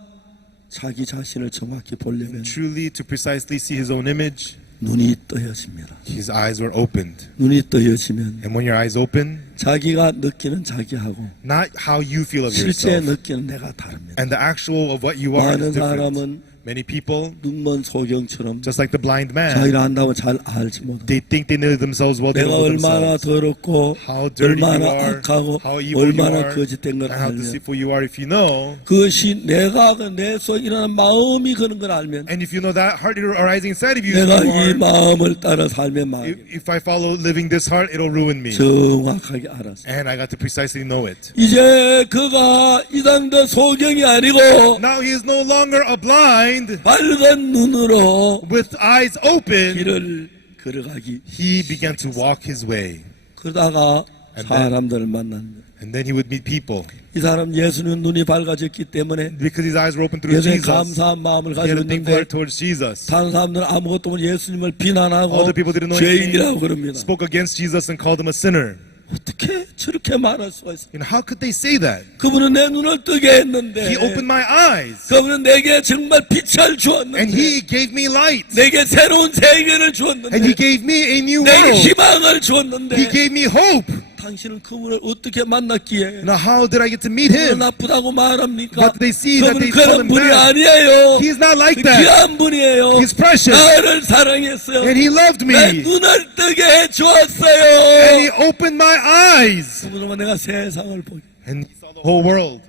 자기 자신을 정확히 보려면 Truly, to precisely see his own image, 눈이 떠여집니다. his eyes were opened. 눈이 떠여지면 And when your eyes open, 자기가 느끼는 자기하고 not how you feel of 실제 yourself, 느끼는 내가 다릅니다. and the actual of what you are 많은 is different. 사람은 Many people, 눈먼 소경처럼 just like the blind man, 자기를 안다고 잘 알지 못하고 they think they know themselves well. They 내가 don't know 얼마나 themselves. 더럽고 How dirty you 얼마나 are, 악하고 how evil you 얼마나 are, 거짓된 걸 and how 알면 deceitful you are. If you know, 그것이 내가 내 속에 일어나는 마음이 그런 걸 알면 and if you know that heart arising inside of you, 내가 you 이 are, 마음을 따라 살면 마음 if I follow living this heart, it'll ruin me. 정확하게 알았어. And I got to precisely know it. 이제 그가 이상도 소경이 아니고 Now he is no longer a blind 밝은 눈으로 with eyes open. 길을 걸어가기. He began to walk his way. 그러다가 And 사람들을 만납니다. And then he would meet people. 이 사람 예수는 눈이 밝아졌기 때문에 Because his eyes were open through 예수에 Jesus, 감사한 마음을 he had 가지고 a thankful 있는데 heart towards Jesus. 다른 사람들은 아무것도 모르고 예수님을 All 비난하고 the people didn't know 죄인이라고 anything, 그럽니다. spoke against Jesus and called him a sinner. 어떻게 저렇게 말할 수가 있어? And how could they say that? 그분은 내 눈을 뜨게 했는데 He opened my eyes 그분은 내게 정말 빛을 and 주었는데 he gave me light 내게 새로운 세계를 and he 주었는데 gave me a new 내게 world. 희망을 He 주었는데 gave me hope. 당신은 그분을 어떻게 만났기에 Now how did I get to meet 그분 him? 나쁘다고 말합니까? What did they see that 그분은 they call 그런 him 분이 bad? 아니에요. He's not like that. 귀한 분이에요. He's precious. 나를 사랑했어요. And he loved 내 me. 눈을 뜨게 And he 해주었어요. opened my eyes. 그분은 내가 세상을 보게. And he saw the whole world.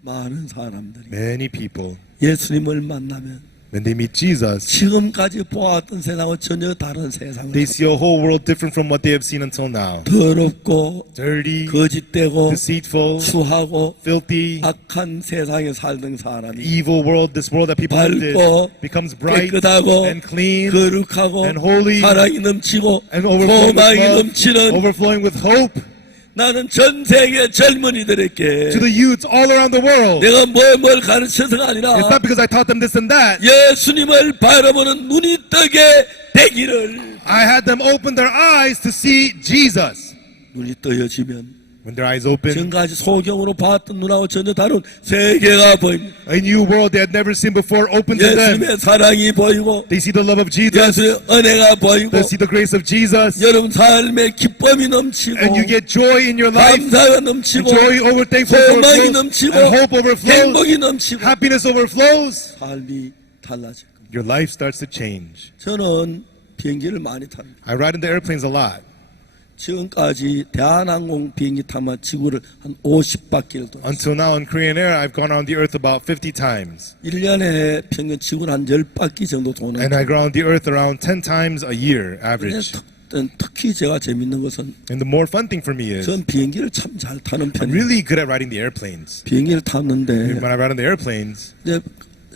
많은 사람들이 Many people, 예수님을 만나면 when they meet Jesus, 지금까지 보았던 세상과 전혀 다른 세상을 they see a whole world different from what they have seen until now. 더럽고 Dirty, 거짓되고 deceitful, 추하고 filthy, 악한 세상에 살던 사람이 evil world, this world that people live in, 밝고 becomes bright 깨끗하고 and clean 거룩하고 and holy 사랑이 넘치고 and overflowing 소망이 with love, 넘치는 overflowing with hope 나는 전 세계 젊은이들에게 to the youths all around the world. 내가 뭘 가르쳐서가 아니라 It's not because I taught them this and that. 예수님을 바라보는 눈이 뜨게 되기를. I had them open their eyes to see Jesus. 눈이 떠여지면 When their eyes open, 지금까지 소경으로 봤던 눈하고 전혀 다른 세계가 보입니다. a new world they had never seen before opened to them. 예수님의 사랑이 보이고 They see the love of Jesus. 예수의 은혜가 보이고 They see the grace of Jesus. 여러분 삶에 기쁨이 넘치고 And you get joy in your life. 감사가 And 넘치고 joy over thankfulness 소망이 overflows. 넘치고 And hope overflows. 행복이 넘치고 Happiness overflows. 삶이 달라질 겁니다. Your life starts to change. 저는 비행기를 많이 탑니다. I ride in the airplanes a lot. 지금까지 대한항공 비행기 타면 지구를 한 50바퀴를 돌았어요. Until now in Korean Air, I've gone around the earth about 50 times. 1년에 평균 지구를 한 10바퀴 정도 도는 And I go around the earth around 10 times a year, average. 특히 제가 재밌는 것은 And the more fun thing for me is, 전 비행기를 참 잘 타는 I'm 편이에요. really good at riding the airplanes. 비행기를 탔는데 When I ride on the airplanes, 이제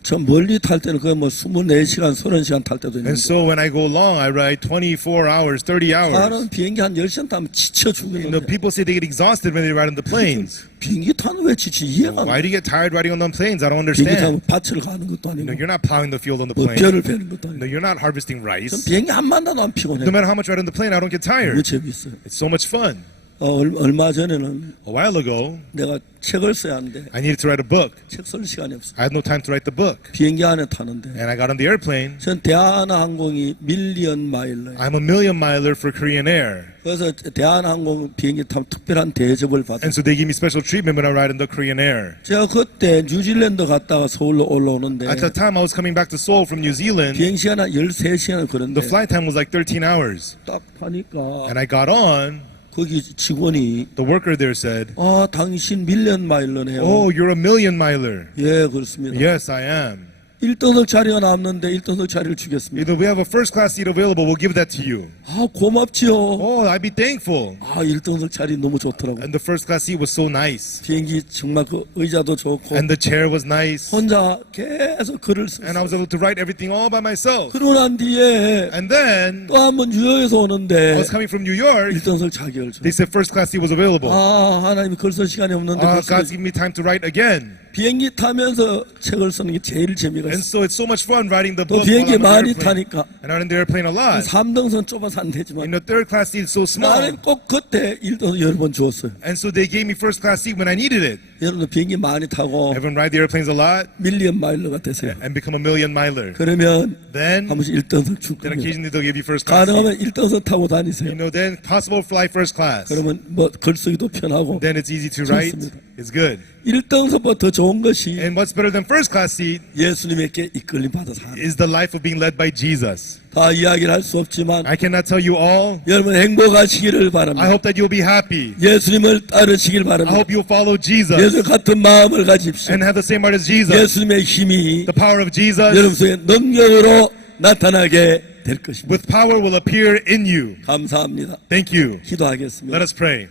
저 멀리 탈 때는 거의 뭐 24시간, 30시간 탈 때도 and 있는데 so when I go long, I ride 24 hours, 30 hours. 사람 비행기 한 10시간 타면 지쳐 You know, 죽는데 people say they get exhausted when they ride on the planes. 비행기 타는 왜 지치 이해가 안 돼. Why do you get tired riding on the planes? I don't 비행기 타면 understand. 밭을 가는 것도 You know, 아니고 you're not plowing the field on the 뭐 plane. 벼를 베는 것도 No, 아니고 you're not harvesting 전 rice. 비행기 한 만나도 안 피곤해. No matter how much I ride on the plane, I don't get 너무 tired. 재밌어요. It's so much fun. 얼마 전에는 A while ago, 내가 책을 써야 하는데 I needed to write a book. 책 쓸 시간이 없어. I had no time to write the book. 비행기 안에 타는데 And I got on the airplane. 전 대한항공이 밀리언 마일러예요. I'm a million miler for Korean Air. 그래서 대한항공 비행기 타면 특별한 대접을 받아요. And so they give me special treatment when I ride in the Korean Air. 제가 그때 뉴질랜드 갔다가 서울로 올라오는데 At the time I was coming back to Seoul from New Zealand, 비행 시간 한 13시간을 the 걸었는데 flight time was like 13 hours. 딱 타니까 And I got on, 거기 직원이 the worker there said, 당신 밀리언 마일러네요. "Oh, you're a million miler." 예, 그렇습니다. Yes, I am. 1등석 자리가 남는데 1등석 자리를 주겠습니다. Either we have a first class seat available, we'll give that to you. 고맙지요. Oh, I'd be thankful. 1등석 자리 너무 좋더라고요. And the first class seat was so nice. 비행기 정말 그 의자도 좋고 And the chair was nice. 혼자 계속 글을 And I was 썼어요. able to write everything all by myself. 그러고 난 뒤에 And then 또 한 번 뉴욕에서 I 오는데 was coming from New York. 1등석 자격을 줘. They said first class seat was available. 하나님이 글 쓸 시간이 없는데 God's giving me time to write again. 비행기 타면서 책을 쓰는 게 제일 재미가 And 있어. so it's so much fun writing the 또 book while 비행기 I'm on the 많이 airplane. 타니까 And I'm in the airplane a lot. 3등선 좁아서 안 In 되지만 the third class seat is so small. 나는 꼭 그때 1등석 여러 번 주었어요. And so they gave me first class seat when I needed it. 여러분도 비행기 많이 타고 Everyone ride the airplanes a lot 밀리언 마일러가 되세요. and become a million miler. 그러면 Then, 한 번씩 1등석 줄 then 겁니다. occasionally they'll give you first class. seat. 가능하면 1등석 타고 다니세요. You know, then possible fly first class. 그러면 뭐 글쓰기도 편하고 Then it's easy to write. 좋습니다. It's good. 1등석보다 더 좋은 것이 And what's better than first class seat 예수님에게 이끌림 받아 사는. is the life of being led by Jesus. 다 이야기를 할 수 없지만 I cannot tell you all. 여러분 행복하시기를 I 바랍니다. hope that you'll be happy. 예수님을 따르시길 I 바랍니다. hope you'll follow Jesus 예수 같은 마음을 가집시오. and have the same heart as Jesus. 예수님의 힘이 The power of Jesus 여러분 속에 능력으로 나타나게 될 것입니다. with power will appear in you. 감사합니다. Thank you. 기도하겠습니다. Let us pray.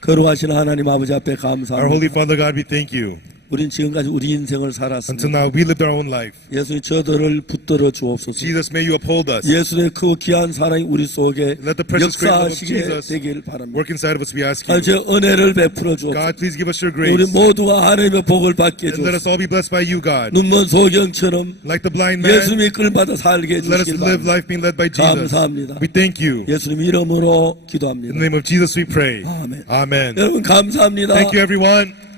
거룩하신 하나님 아버지 앞에 Our 감사합니다. Holy Father God, we thank you. 우린 지금까지 우리 인생을 Until 살았습니다. now, we lived our own life. 예수님 저들을 붙들어 주옵소서. Jesus, may you uphold us. 예수의 그 귀한 사랑이 우리 속에 Let the precious great love of 역사하시게 Jesus 되길 바랍니다. work inside of us, we ask you. 하나님 저 은혜를 베풀어 주옵소서. God, please give us your 우리 grace. 모두가 하나님의 복을 받게 And let us 해주옵소서. all be blessed by you, God. 눈먼 소경처럼 Like the blind man, 예수님이 끌 받아 살게 let us 해주시길 live 바랍니다. life being led by Jesus. 감사합니다. We thank you. 예수님 이름으로 In 기도합니다. the name of Jesus, we pray. 아멘. Amen. 여러분 감사합니다. Thank you, everyone.